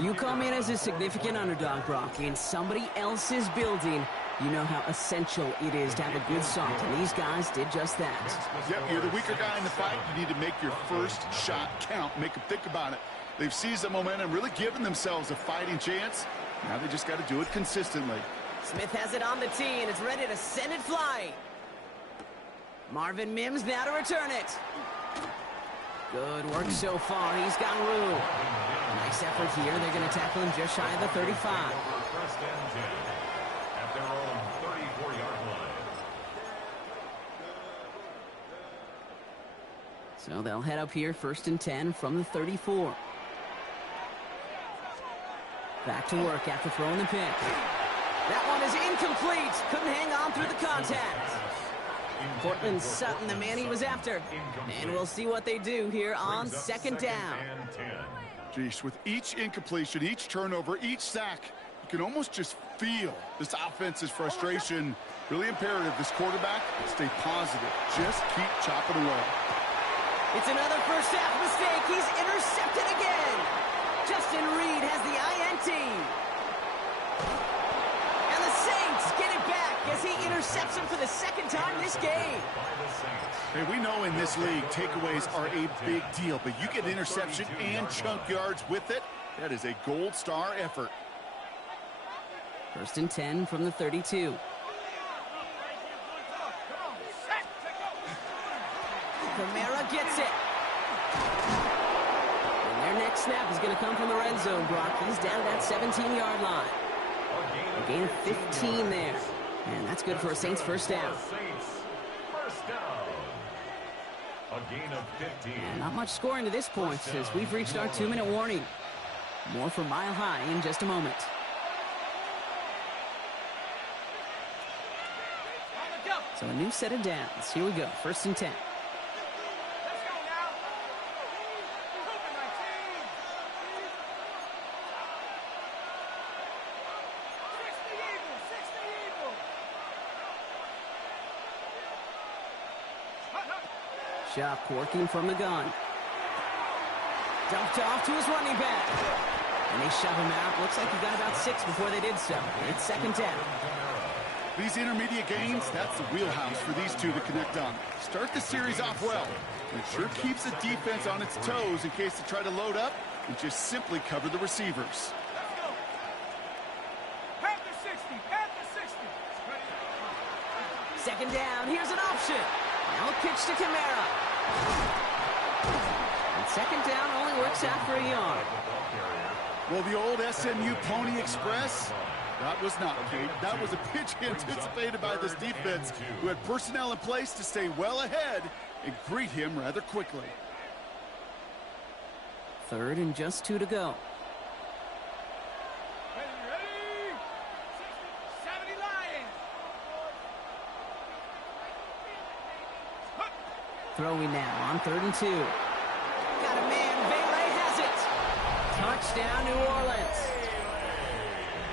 You come in as a significant underdog, Brock, in somebody else's building. You know how essential it is to have a good start, and these guys did just that. Yep, you're the weaker guy in the fight. You need to make your first shot count. Make them think about it. They've seized the momentum, really given themselves a fighting chance. Now they just got to do it consistently. Smith has it on the tee, and it's ready to send it flying. Marvin Mims now to return it. Good work so far. He's got room. Nice effort here. They're going to tackle him just shy of the 35. First and 10 at their own 34-yard line. So they'll head up here, first and 10 from the 34. Back to work after throwing the pick. That one is incomplete. Couldn't hang on through the contact. Portland Sutton, the man he was after. And we'll see what they do here on second down. Geez, with each incompletion, each turnover, each sack, you can almost just feel this offense's frustration. Really imperative, this quarterback, stay positive. Just keep chopping away. It's another first half mistake. He's intercepted again. Justin Reed has the INT. And the Saints get it back as he intercepts him for the second time this game. Hey, we know in this league, takeaways are a big deal, but you get interception and chunk yards with it. That is a gold star effort. First and 10 from the 32. Kamara gets it. And their next snap is going to come from the red zone, Brock. He's down at that 17-yard line. A gain of 15 there. And that's good for a Saints first down. A gain of 15. And not much scoring to this point as we've reached our 2-minute warning. More for Mile High in just a moment. So a new set of downs. Here we go, 1st and 10. Let's go now. Open my team. 60 Eagles, 60 Eagles. Shuck working from the gun. Dumped off to his running back. And they shove him out. Looks like he got about 6 before they did so. It's 2nd down. These intermediate gains, that's the wheelhouse for these two to connect on. Start the series off well. It sure keeps the defense on its toes in case they try to load up and just simply cover the receivers. Let's go. Panther 60, Panther 60. 2nd down, here's an option. Now a pitch to Kamara. And 2nd down only works out for a yard. Well, the old SMU Pony Express, that was not, Kate. That was a pitch anticipated by this defense, who had personnel in place to stay well ahead and greet him rather quickly. 3rd and just 2 to go. Ready? 70 Lions. Throwing now on 3rd and 2. Got a man, Bailey has it. Touchdown, New Orleans.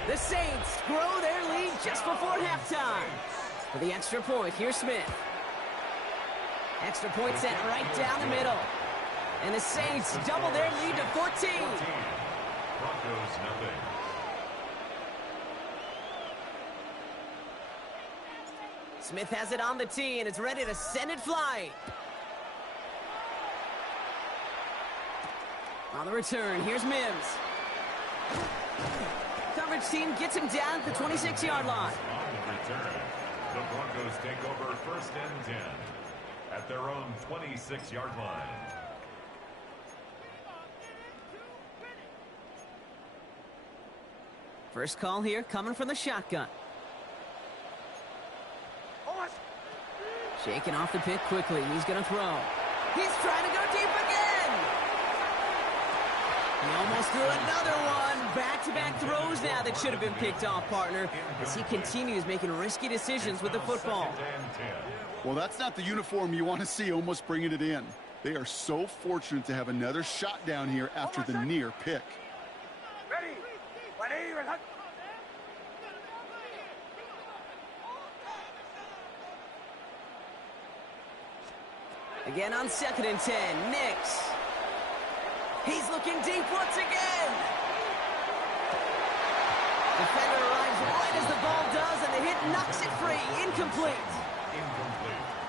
The Saints grow their lead just before halftime. For the extra point, here's Smith. Extra point sent right down the middle. And the Saints double their lead to 14. Broncos nothing. Smith has it on the tee and is ready to send it flying. On the return, here's Mims. Coverage team gets him down at the 26-yard line. On the return, the Broncos take over 1st and 10 at their own 26-yard line. First call here coming from the shotgun. Shaking off the pick quickly. He's going to throw. He's trying to go deep again. He almost threw another one. Back-to-back throws now that should have been picked off, partner, as he continues making risky decisions with the football. Well, that's not the uniform you want to see almost bringing it in. They are so fortunate to have another shot down here after the near pick. Ready? Again on 2nd and 10, Nix. He's looking deep once again. Defender arrives right as the ball does, and the hit knocks it free. Incomplete.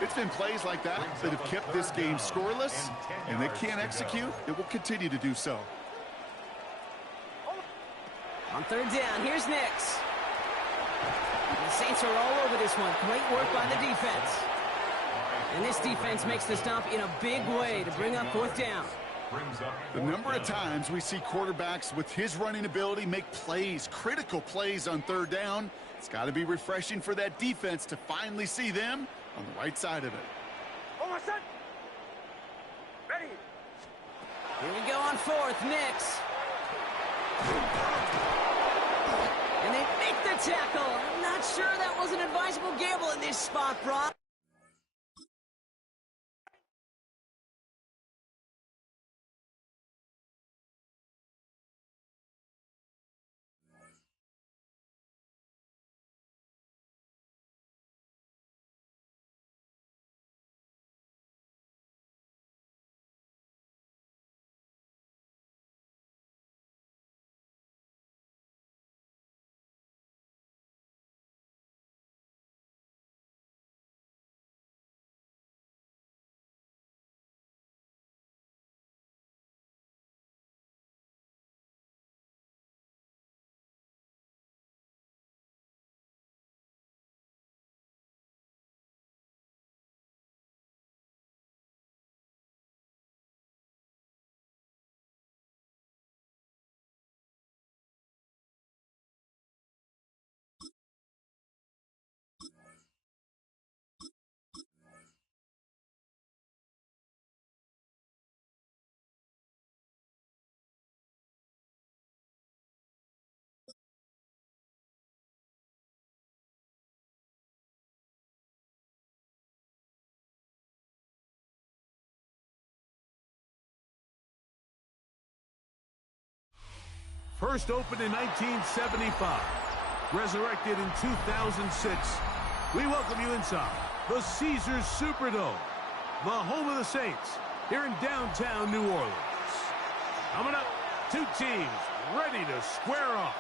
It's been plays like that that have kept this game scoreless, and they can't execute. It will continue to do so. On 3rd down, here's Nix. The Saints are all over this one. Great work by the defense. And this defense makes the stop in a big way to bring up 4th down. The number of times we see quarterbacks with his running ability make plays, critical plays on 3rd down, it's got to be refreshing for that defense to finally see them on the right side of it. Ready? Here we go on 4th, Nix. And they make the tackle. I'm not sure that was an advisable gamble in this spot, Brock. First opened in 1975, resurrected in 2006, we welcome you inside the Caesars Superdome, the home of the Saints, here in downtown New Orleans. Coming up, two teams ready to square off.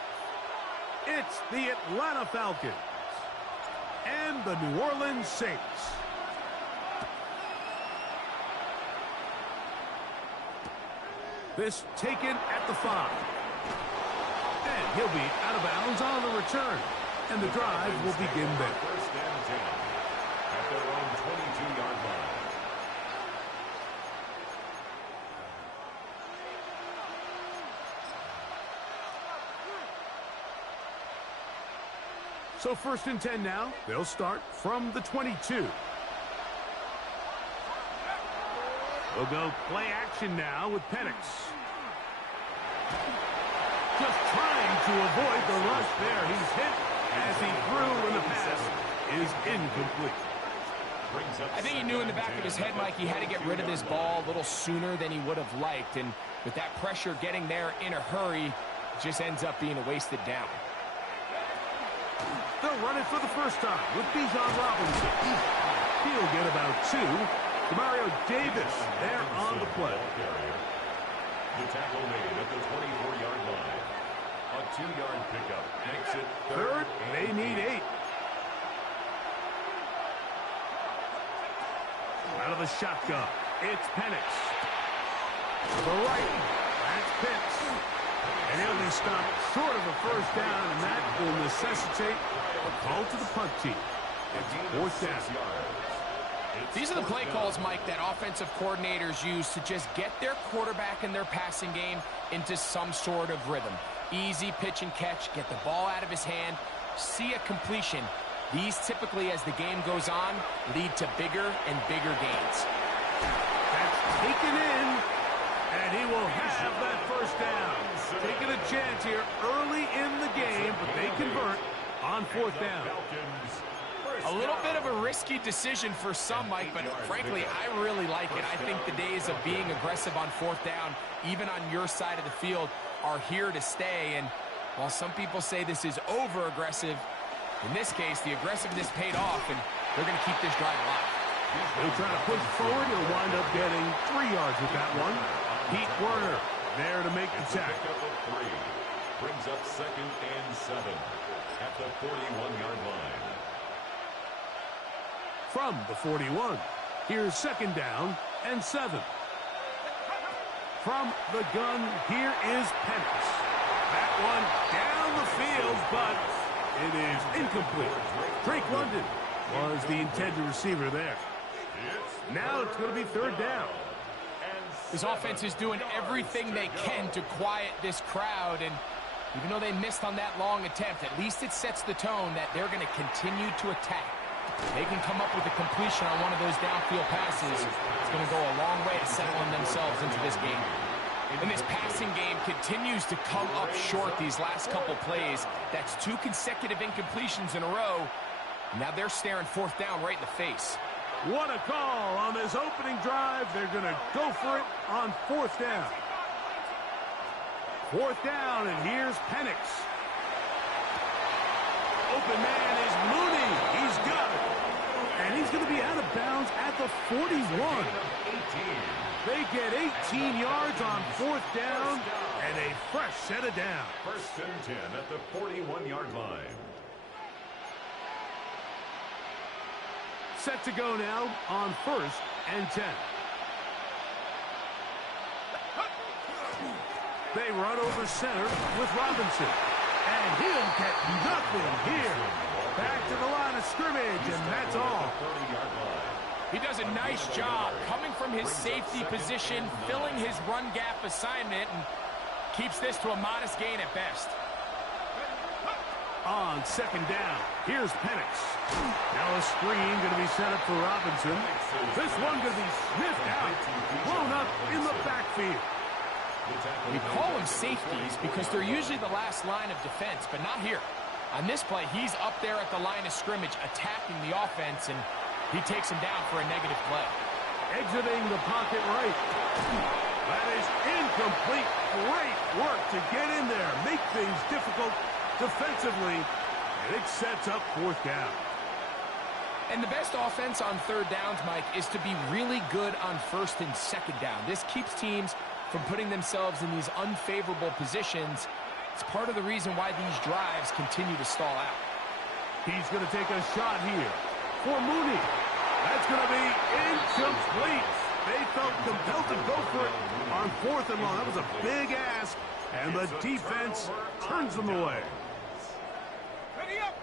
It's the Atlanta Falcons and the New Orleans Saints. This taken at the 5. And he'll be out of bounds on the return. And the drive will begin there. First and 10 at their own 22-yard line. So first and 10 now. They'll start from the 22. We'll go play action now with Penix. Just trying to avoid the rush there. He's hit as he threw, and the pass is incomplete. I think he knew in the back of his head, Mike, he had to get rid of this ball a little sooner than he would have liked. And with that pressure getting there in a hurry, it just ends up being a wasted down. They'll run it for the first time with Bijan Robinson. He'll get about 2. Mario Davis there on the play. The tackle made at the 24-yard line. A 2-yard pickup makes it Third, they need 8. Out of the shotgun, it's Penix. To the right, that's Pitts. And he'll be stopped short of a first down, and that will necessitate a call to the punt team. It's fourth down. These are the play calls, Mike, that offensive coordinators use to just get their quarterback and their passing game into some sort of rhythm. Easy pitch and catch, get the ball out of his hand, see a completion. These typically, as the game goes on, lead to bigger and bigger gains. That's taken in, and he will have that first down. Taking a chance here early in the game, but they convert on fourth down. A little bit of a risky decision for some, Mike, but frankly, I really like it. I think the days of being aggressive on fourth down, even on your side of the field, are here to stay. And while some people say this is over-aggressive, in this case, the aggressiveness paid off, and they're going to keep this drive alive. They'll try to push forward. He'll wind up getting 3 yards with that one. Pete Werner there to make the tackle. Brings up 2nd and 7 at the 41-yard line. From the 41, here's 2nd down and 7. From the gun, here is Penix. That one down the field, but it is incomplete. Drake London was the intended receiver there. Now it's going to be 3rd down. This offense is doing everything they can to quiet this crowd, and even though they missed on that long attempt, at least it sets the tone that they're going to continue to attack. They can come up with a completion on one of those downfield passes. It's going to go a long way to settling themselves into this game. And this passing game continues to come up short these last couple plays. That's 2 consecutive incompletions in a row. Now they're staring 4th down right in the face. What a call on this opening drive. They're going to go for it on 4th down. 4th down, and here's Penix. Open man is Mooney. He's got it. And he's going to be out of bounds at the 41. They get 18 yards on 4th down and a fresh set of down. 1st and 10 at the 41-yard line. Set to go now on 1st and 10. They run over center with Robinson. And he'll get nothing here. Back to the line of scrimmage, and that's all. He does a nice job coming from his safety position, filling his run gap assignment, and keeps this to a modest gain at best. On 2nd down, here's Penix. Now a screen going to be set up for Robinson. This one going to be sniffed out, blown up in the backfield. We call them safeties because they're usually the last line of defense, but not here. On this play, he's up there at the line of scrimmage attacking the offense, and he takes him down for a negative play. Exiting the pocket right. That is incomplete. Great work to get in there, make things difficult defensively, and it sets up fourth down. And the best offense on third downs, Mike, is to be really good on first and second down. This keeps teams from putting themselves in these unfavorable positions. It's part of the reason why these drives continue to stall out. He's going to take a shot here for Mooney. That's going to be incomplete. They felt compelled to go for it on fourth and long. That was a big ask, and the defense turns them away. Ready up.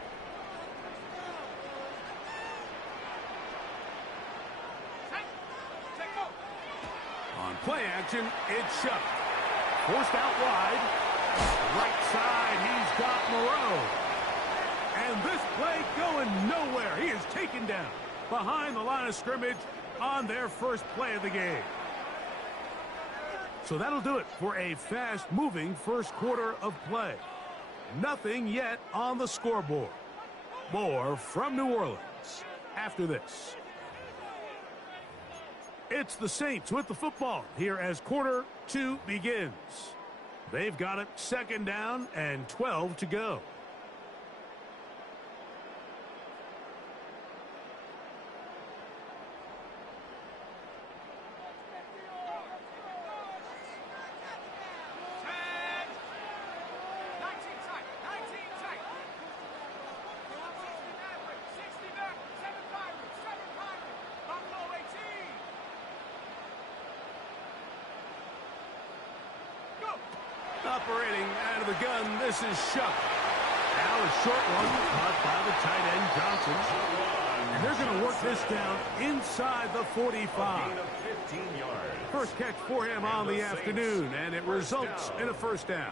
Take go. On play action, it's Shuck. Forced out wide. Right side, he's got Moreau. And this play going nowhere. He is taken down behind the line of scrimmage on their first play of the game. So that'll do it for a fast-moving first quarter of play. Nothing yet on the scoreboard. More from New Orleans after this. It's the Saints with the football here as quarter 2 begins. They've got it second down and 12 to go. Operating out of the gun, this is Shuck. Now a short one caught by the tight end Johnson. And they're going to work this down inside the 45. First catch for him on the afternoon, and it results in a first down.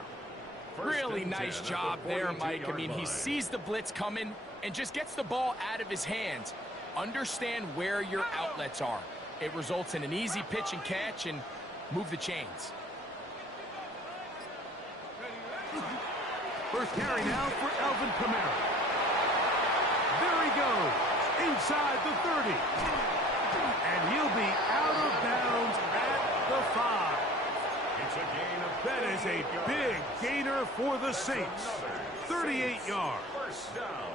Really nice job there, Mike. I mean, he sees the blitz coming and just gets the ball out of his hands. Understand where your outlets are. It results in an easy pitch and catch and move the chains. First carry now for Alvin Kamara. There he goes, inside the 30. And he'll be out of bounds at the 5. It's a gain of that is a big gainer for the Saints. 38 yards. First down.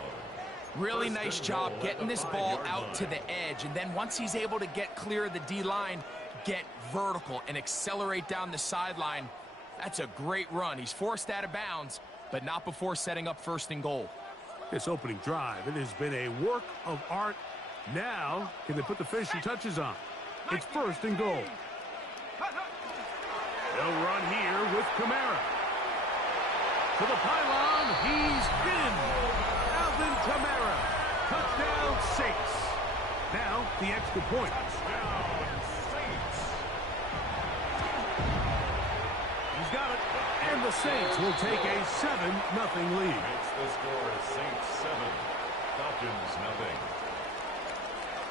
Really nice job getting this ball out to the edge. And then once he's able to get clear of the D-line, get vertical and accelerate down the sideline. That's a great run. He's forced out of bounds, but not before setting up first and goal. This opening drive, it has been a work of art. Now, can they put the finishing touches on? It's first and goal. They'll run here with Kamara. To the pylon, he's in. Alvin Kamara. Touchdown, Saints. Now, the extra point. He's got it. And the Saints will take a 7-0 lead. Makes the score Saints 7, Falcons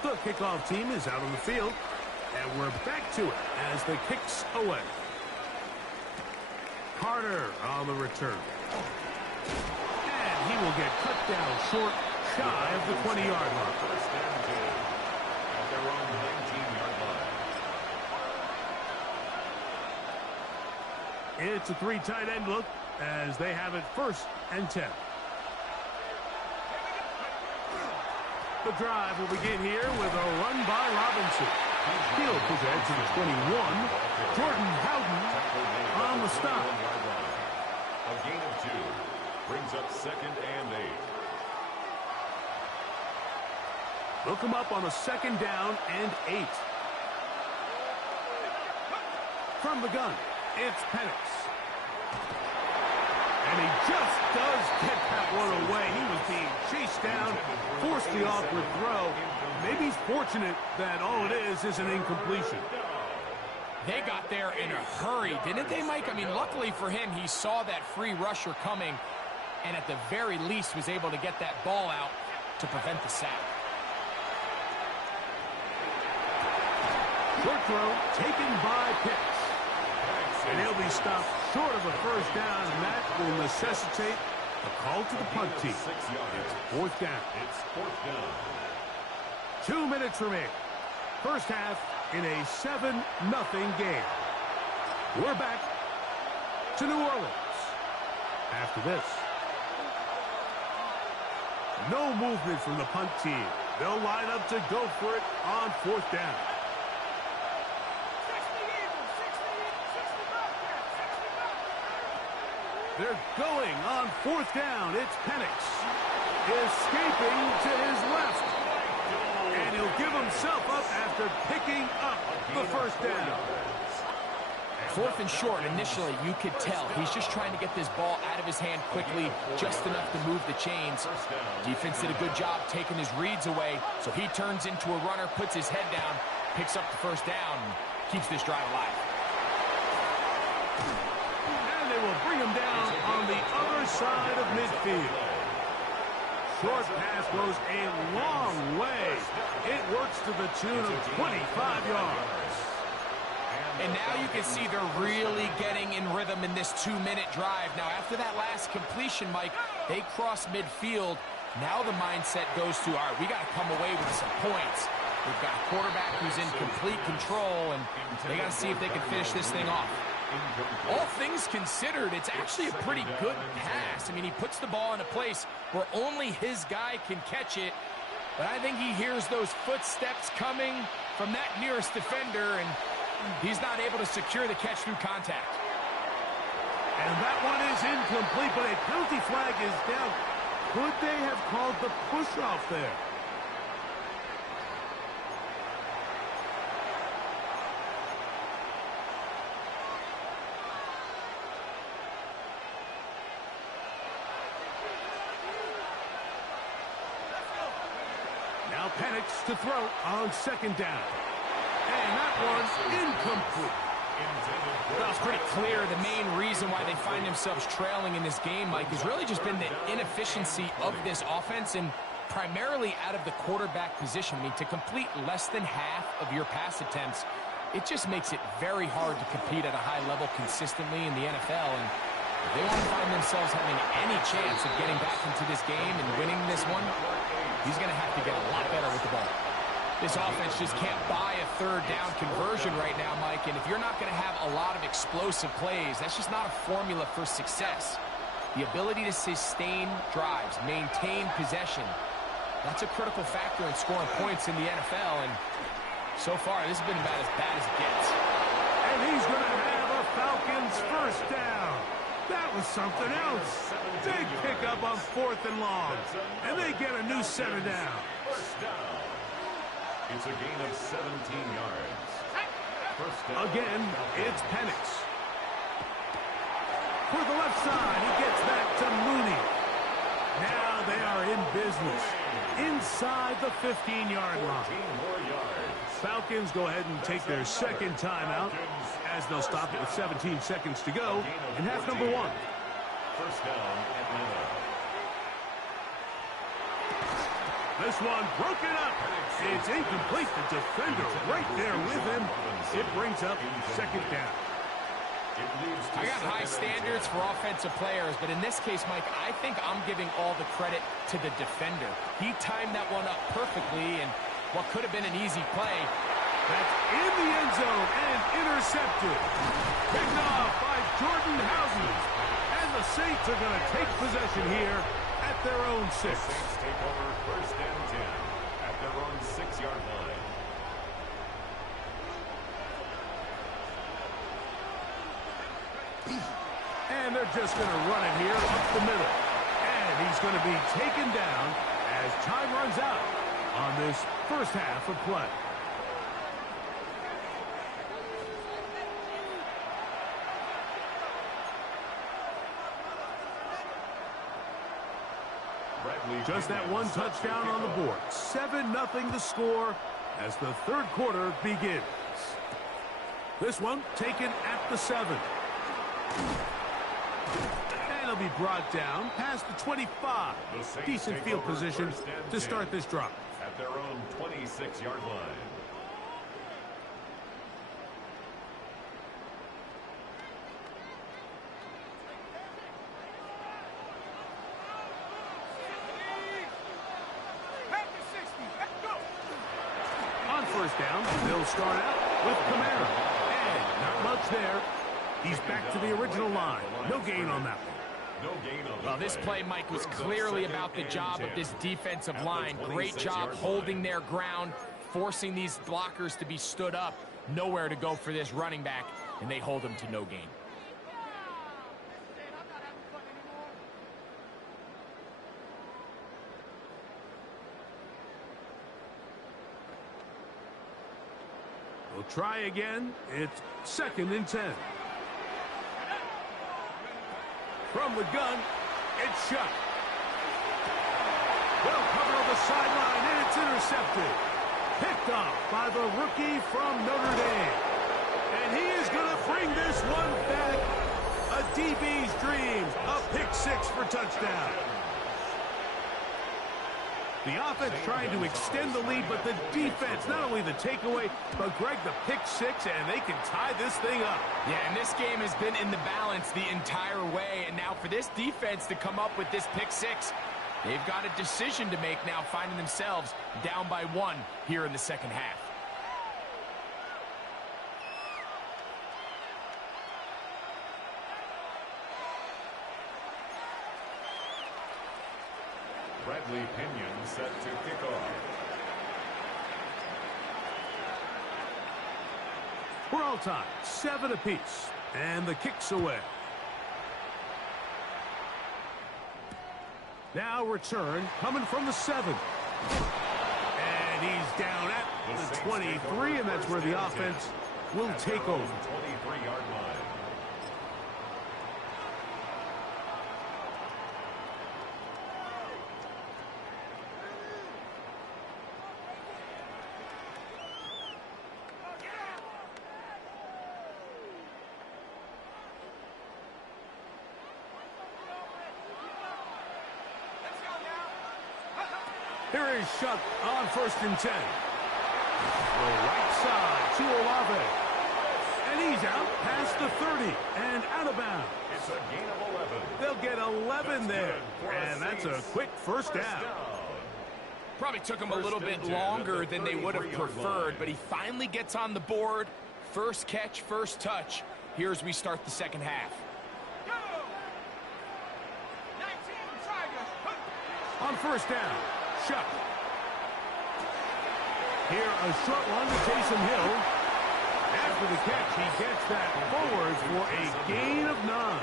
0. The kickoff team is out on the field, and we're back to it as the kicks away. Carter on the return. And he will get cut down short, shy of the 20-yard line. First and 10 at their own 19-yard line. It's a 3 tight end look as they have it first and 10. The drive will begin here with a run by Robinson. He'll push ahead to the 21. Jordan Howden on the stop. A gain of 2 brings up second and 8. Look him up on a second down and 8. From the gun, it's Penix. And he just does get that one away. He was being chased down, forced the awkward throw. Maybe he's fortunate that all it is an incompletion. They got there in a hurry, didn't they, Mike? I mean, luckily for him, he saw that free rusher coming and at the very least was able to get that ball out to prevent the sack. Short throw taken by Pitts. And he'll be stopped short of a first down, and that will necessitate a call to the punt team. It's fourth down. It's fourth down. 2 minutes remaining. First half in a 7-0 game. We're back to New Orleans. After this, no movement from the punt team. They'll line up to go for it on 4th down. They're going on 4th down. It's Penix escaping to his left. And he'll give himself up after picking up the 1st down. 4th and short, initially, you could tell he's just trying to get this ball out of his hand quickly, just enough to move the chains. Defense did a good job taking his reads away, so he turns into a runner, puts his head down, picks up the 1st down, and keeps this drive alive. And they will bring him down on the other side of midfield. Short pass goes a long way. It works to the tune of 25 yards. And now you can see they're really getting in rhythm in this 2-minute drive. Now, after that last completion, Mike, they cross midfield. Now the mindset goes to, all right, we got to come away with some points. They've got a quarterback who's in complete control, and they got to see if they can finish this thing off. All things considered, it's actually a pretty good pass. I mean, he puts the ball in a place where only his guy can catch it. But I think he hears those footsteps coming from that nearest defender, and he's not able to secure the catch through contact. And that one is incomplete, but a penalty flag is down. Could they have called the push-off there? Now Penix to throw on 2nd down. And that one's incomplete. Well, it's pretty clear the main reason why they find themselves trailing in this game, Mike, has really just been the inefficiency of this offense and primarily out of the quarterback position. I mean, to complete less than half of your pass attempts, it just makes it very hard to compete at a high level consistently in the NFL. And if they want to find themselves having any chance of getting back into this game and winning this one, he's going to have to get a lot better with the ball. This offense just can't buy a 3rd down conversion right now, Mike, and if you're not going to have a lot of explosive plays, that's just not a formula for success. The ability to sustain drives, maintain possession, that's a critical factor in scoring points in the NFL, and so far, this has been about as bad as it gets. And he's going to have a Falcons 1st down. That was something else. Big pickup on 4th and long, and they get a new set of down. It's a gain of 17 yards. 1st down. Again, it's Penix. For the left side, he gets back to Mooney. Now they are in business inside the 15-yard line. 14 more yards. Falcons go ahead and take their 2nd timeout as they'll stop it with 17 seconds to go in half number 1. 1st down, Atlanta. This one broken up. It's incomplete. The defender right there with him. It brings up 2nd down. I got high standards for offensive players, but in this case, Mike, I think I'm giving all the credit to the defender. He timed that one up perfectly, and what could have been an easy play. That's in the end zone and intercepted. Picked off by Jordan Housen. And the Saints are going to take possession here at their own 6. The Saints take over 1st and 10 at their own 6-yard line. And they're just going to run it here up the middle. And he's going to be taken down as time runs out on this 1st half of play. Just that one touchdown on the board. 7-0 the score as the 3rd quarter begins. This one taken at the 7. And he'll be brought down past the 25. Decent field position to start this drive. At their own 26-yard line. On 1st down, they'll start out with Camara. And not much there. He's back to the original line. No gain on that one. No gain on Well, this play, Mike, was clearly about the job of this defensive line. Great job holding their ground, forcing these blockers to be stood up. Nowhere to go for this running back, and they hold him to no gain. We'll try again. It's 2nd and 10. From the gun, it's shot. Well covered on the sideline, and it's intercepted. Picked off by the rookie from Notre Dame. And he is going to bring this one back. A DB's dreams. A pick 6 for touchdown. The offense trying to extend the lead, but the defense, not only the takeaway, but Greg, the pick 6, and they can tie this thing up. Yeah, and this game has been in the balance the entire way, and now for this defense to come up with this pick 6, they've got a decision to make now, finding themselves down by 1 here in the second half. Bradley Pinion set to kick off. We're all tied, 7 apiece, and the kick's away. Now return coming from the 7. And he's down at the 23, and that's where the offense will take over. 23-yard line. Here is Shuck on 1st and 10. The right side to Olave. And he's out past the 30 and out of bounds. It's a gain of 11. They'll get 11 there. And that's a quick first down. Probably took him a little bit longer than they would have preferred, but he finally gets on the board. First catch, first touch. Here as we start the second half. On 1st down, Shuck. Here a short one to Taysom Hill. After the catch, he gets that forward for a gain of 9.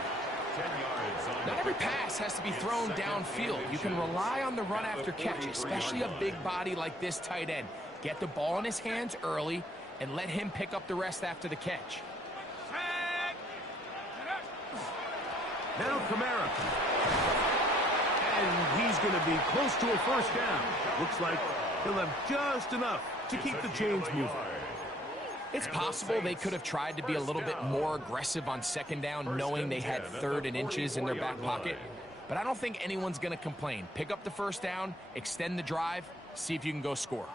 10 yards on Not every pass has to be thrown downfield. You can rely on the run after catch, especially a big body like this tight end. Get the ball in his hands early and let him pick up the rest after the catch. Now Kamara. And he's going to be close to a first down. Looks like he'll have just enough to keep the chains moving. It's possible they could have tried to be a little bit more aggressive on 2nd down, knowing they had 3rd and inches in their back pocket. But I don't think anyone's going to complain. Pick up the first down, extend the drive, see if you can go score.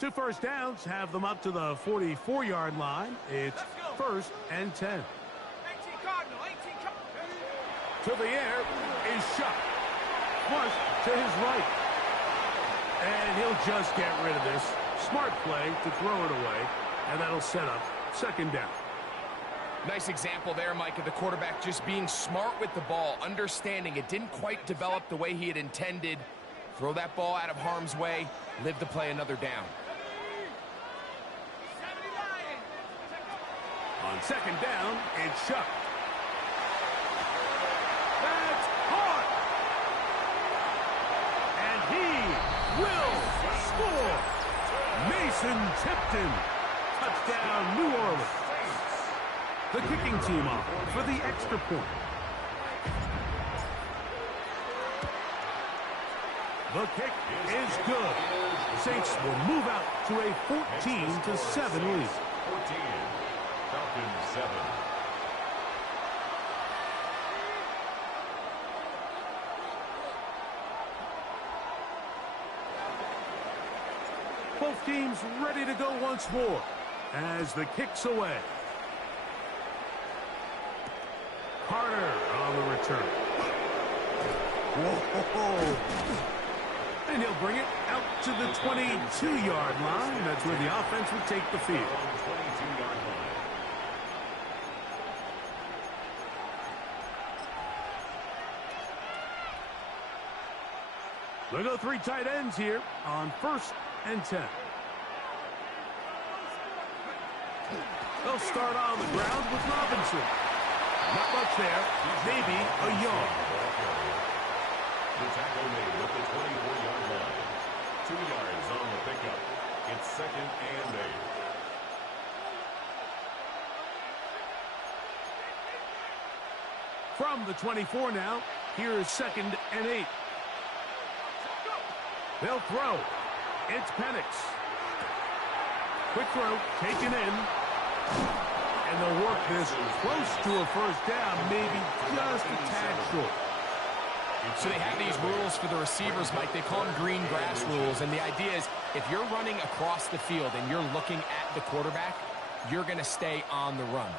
Two first downs have them up to the 44-yard line. It's 1st and 10. To the air is Shuck. Flush to his right. And he'll just get rid of this. Smart play to throw it away. And that'll set up 2nd down. Nice example there, Mike, of the quarterback just being smart with the ball, understanding it didn't quite develop the way he had intended. Throw that ball out of harm's way, live to play another down. On 2nd down, it's Shuck. That's caught! And he will score! Mason Tipton. Touchdown, New Orleans. The kicking team off for the extra point. The kick is good. Saints will move out to a 14-7 lead. 14. Falcons 7. Both teams ready to go once more as the kick's away. Carter on the return. Whoa. And he'll bring it out to the 22-yard line. That's where the offense would take the field. 22-yard line. They'll go 3 tight ends here on 1st and 10. They'll start on the ground with Robinson. Not much there. Maybe a yard. The tackle made at the 24-yard line. 2 yards on the pickup. It's 2nd and 8. From the 24 now, here is 2nd and 8. They'll throw. It's Penix. Quick throw, taken in. And they'll work this close to a 1st down, maybe just a tad short. So they have these rules for the receivers, Mike. They call them green grass rules. And the idea is if you're running across the field and you're looking at the quarterback, you're going to stay on the run.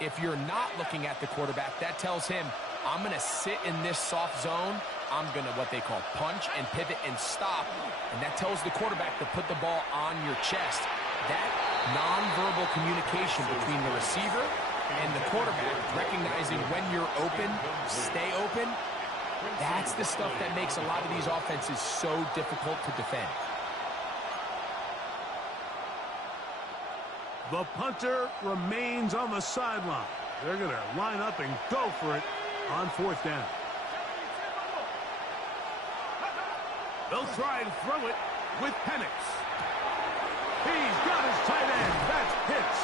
If you're not looking at the quarterback, that tells him, I'm going to sit in this soft zone. I'm going to what they call punch and pivot and stop. And that tells the quarterback to put the ball on your chest. That nonverbal communication between the receiver and the quarterback, recognizing when you're open, stay open, that's the stuff that makes a lot of these offenses so difficult to defend. The punter remains on the sideline. They're going to line up and go for it on 4th down. They'll try and throw it with Penix. He's got his tight end. That's Pitts.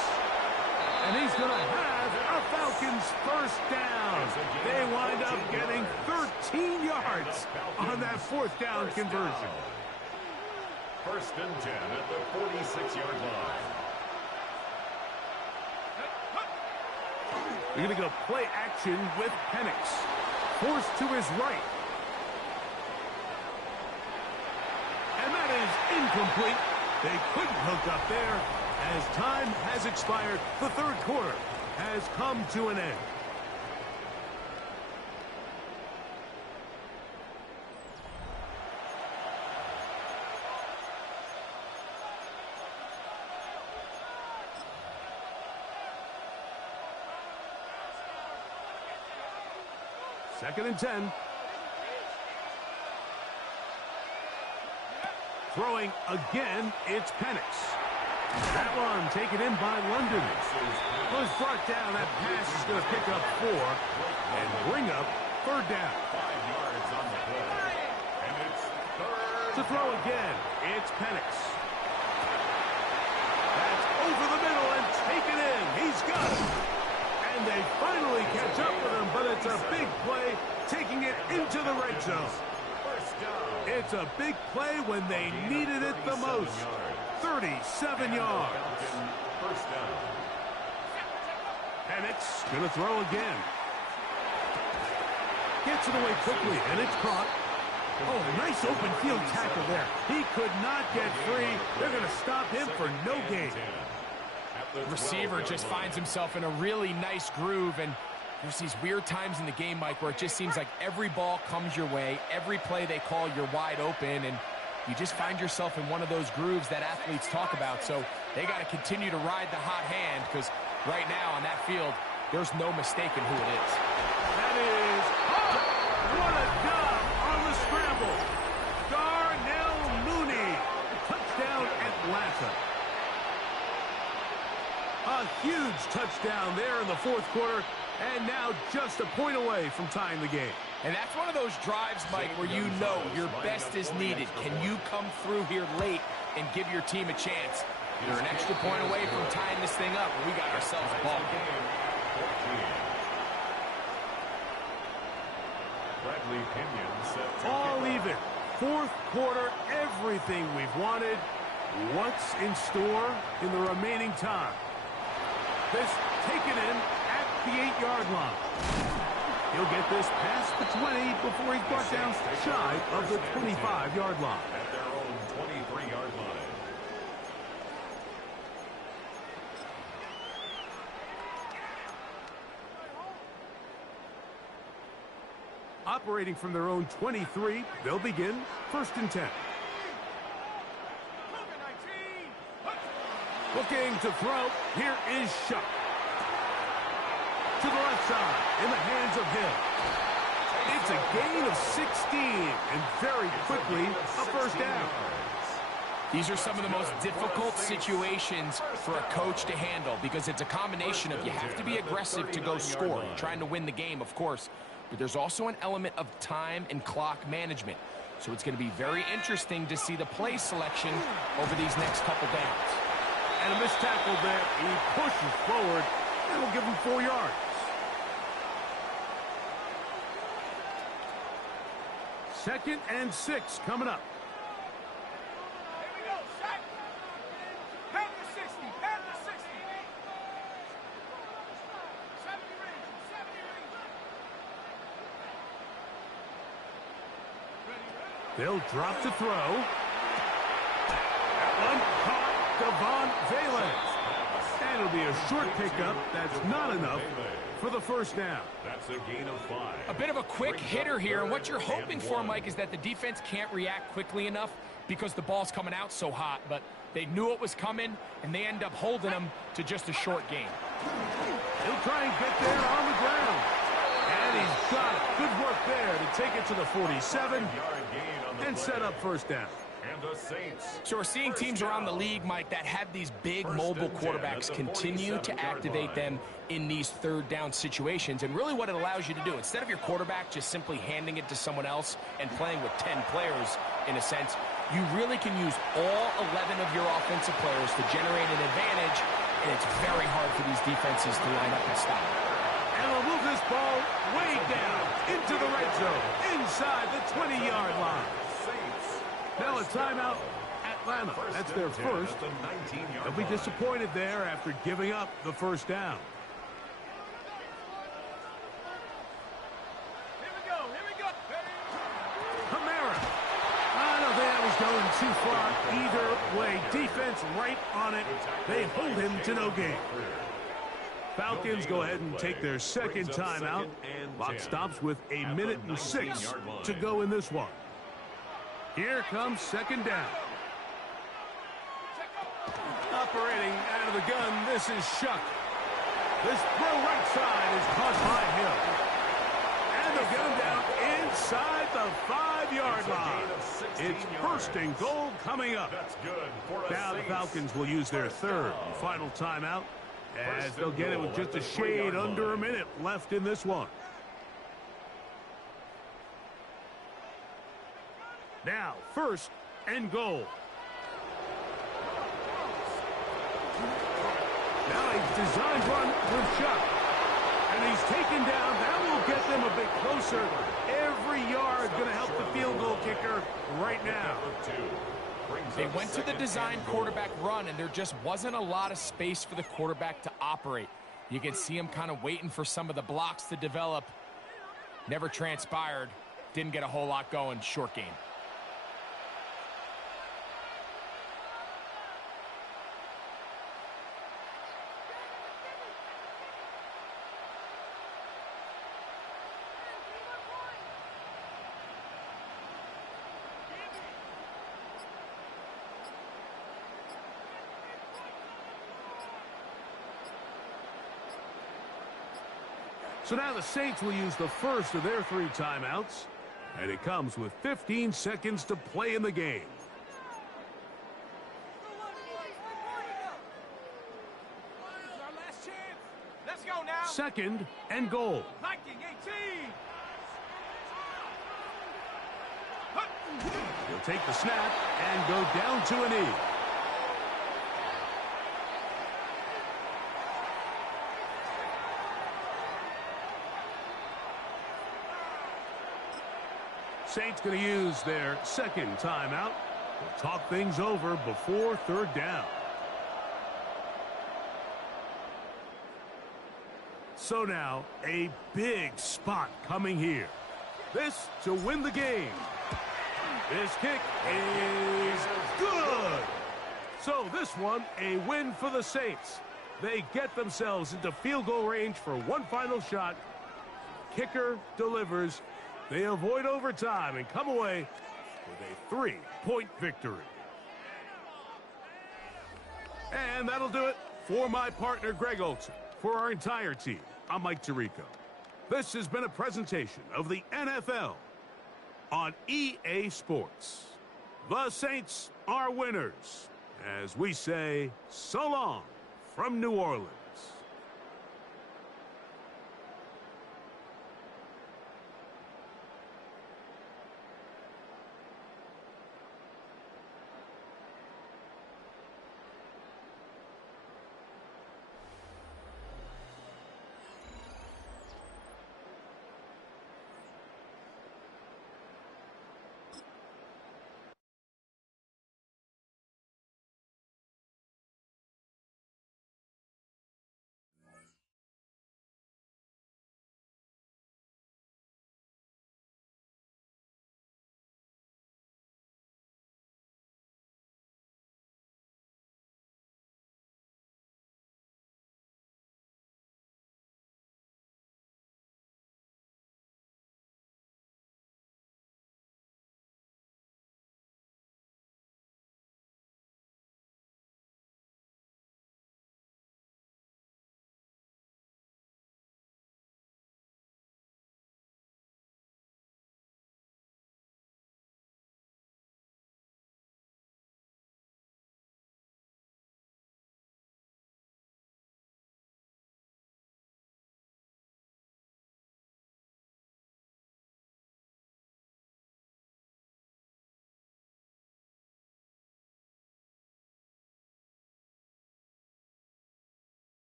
And he's going to have a Falcons 1st down. They wind up getting 13 yards on that 4th down conversion. 1st and 10 at the 46-yard line. They're going to go play action with Penix. Forced to his right. And that is incomplete. They couldn't hook up there as time has expired. The 3rd quarter has come to an end. Second and 10. Throwing again, it's Penix. That one taken in by London. Was brought down. That pass is going to pick up 4 and bring up 3rd down. 5 yards on the play. And it's 3rd. To throw again, it's Penix. That's over the middle and taken in. He's got it. And they finally catch up with him, but it's a big play, taking it into the red zone. It's a big play when they needed it the most. 37 yards. 1st down. Penix going to throw again. Gets it away quickly, and it's caught. Oh, nice open field tackle there. He could not get free. They're going to stop him for no gain. Receiver just finds himself in a really nice groove, and there's these weird times in the game, Mike, where it just seems like every ball comes your way, every play they call, you're wide open, and you just find yourself in one of those grooves that athletes talk about. So they got to continue to ride the hot hand, because right now on that field, there's no mistaking who it is. That is, what a job on the scramble. Darnell Mooney, touchdown Atlanta. A huge touchdown there in the 4th quarter, and now just a point away from tying the game. And that's one of those drives, Mike, where you know your best is needed. Can you come through here late and give your team a chance? You're an extra point away from tying this thing up, and we got ourselves a ball game. Bradley Pinion set to All kick even. 4th quarter, everything we've wanted. What's in store in the remaining time? This taken in at the 8-yard line. He'll get this past the 20 before he's brought down shy of the 25-yard line. at their own 23-yard line. Operating from their own 23, they'll begin 1st and 10. Looking to throw. Here is Shuck. To the left side, in the hands of Hill. It's a gain of 16, and very quickly, a first down. These are some of the most difficult situations for a coach to handle because it's a combination of you have to be aggressive to go score. You're trying to win the game, of course, but there's also an element of time and clock management. So it's going to be very interesting to see the play selection over these next couple downs. And a missed tackle there. He pushes forward, and will give him 4 yards. Second and 6 coming up. Here we go, shot. Pound the 60, pound the 60. 70 range, 70 range. Ready. They'll drop to throw. That one caught Devon Valens. And it'll be a short pickup. That's not enough for the first down. That's a gain of 5. A bit of a quick hitter here, and what you're hoping for, Mike, is that the defense can't react quickly enough because the ball's coming out so hot, but they knew it was coming, and they end up holding them to just a short gain. He'll try and get there on the ground. And he's got it. Good work there to take it to the 47 and set up first down. And the Saints. So we're seeing teams around the league, Mike, that have these big mobile quarterbacks continue to activate them in these third down situations. And really what it allows you to do, instead of your quarterback just simply handing it to someone else and playing with 10 players, in a sense, you really can use all 11 of your offensive players to generate an advantage, and it's very hard for these defenses to line up and stop. And we'll move this ball way down into the red zone, inside the 20-yard line. Now a timeout, Atlanta. That's their first. They'll be disappointed there after giving up the first down. Here we go, here we go. Kamara. I don't think that was going too far either way. Defense right on it. They hold him to no gain. Falcons go ahead and take their second timeout. Clock stops with 1:06 to go in this one. Here comes second down. Operating out of the gun, this is Shuck. This throw right side is caught by Hill. And they'll get him down inside the 5-yard line. It's first and goal coming up. Now the Falcons will use their third and final timeout as they'll get it with just a shade under a minute left in this one. Now, first and goal. Now a designed run with Chuck. And he's taken down. That will get them a bit closer. Every yard going to help the field goal kicker right now. They went to the design quarterback run, and there just wasn't a lot of space for the quarterback to operate. You can see him kind of waiting for some of the blocks to develop. Never transpired. Didn't get a whole lot going. Short game. So now the Saints will use the first of their 3 timeouts. And it comes with 15 seconds to play in the game. Our last chance. Let's go now. Second and goal. Viking 18. He'll take the snap and go down to a knee. Saints going to use their second timeout. We'll talk things over before third down. So now, a big spot coming here. This to win the game. This kick is good. So this one, a win for the Saints. They get themselves into field goal range for one final shot. Kicker delivers. They avoid overtime and come away with a 3-point victory. And that'll do it for my partner, Greg Olson. For our entire team, I'm Mike Tirico. This has been a presentation of the NFL on EA Sports. The Saints are winners, as we say so long from New Orleans.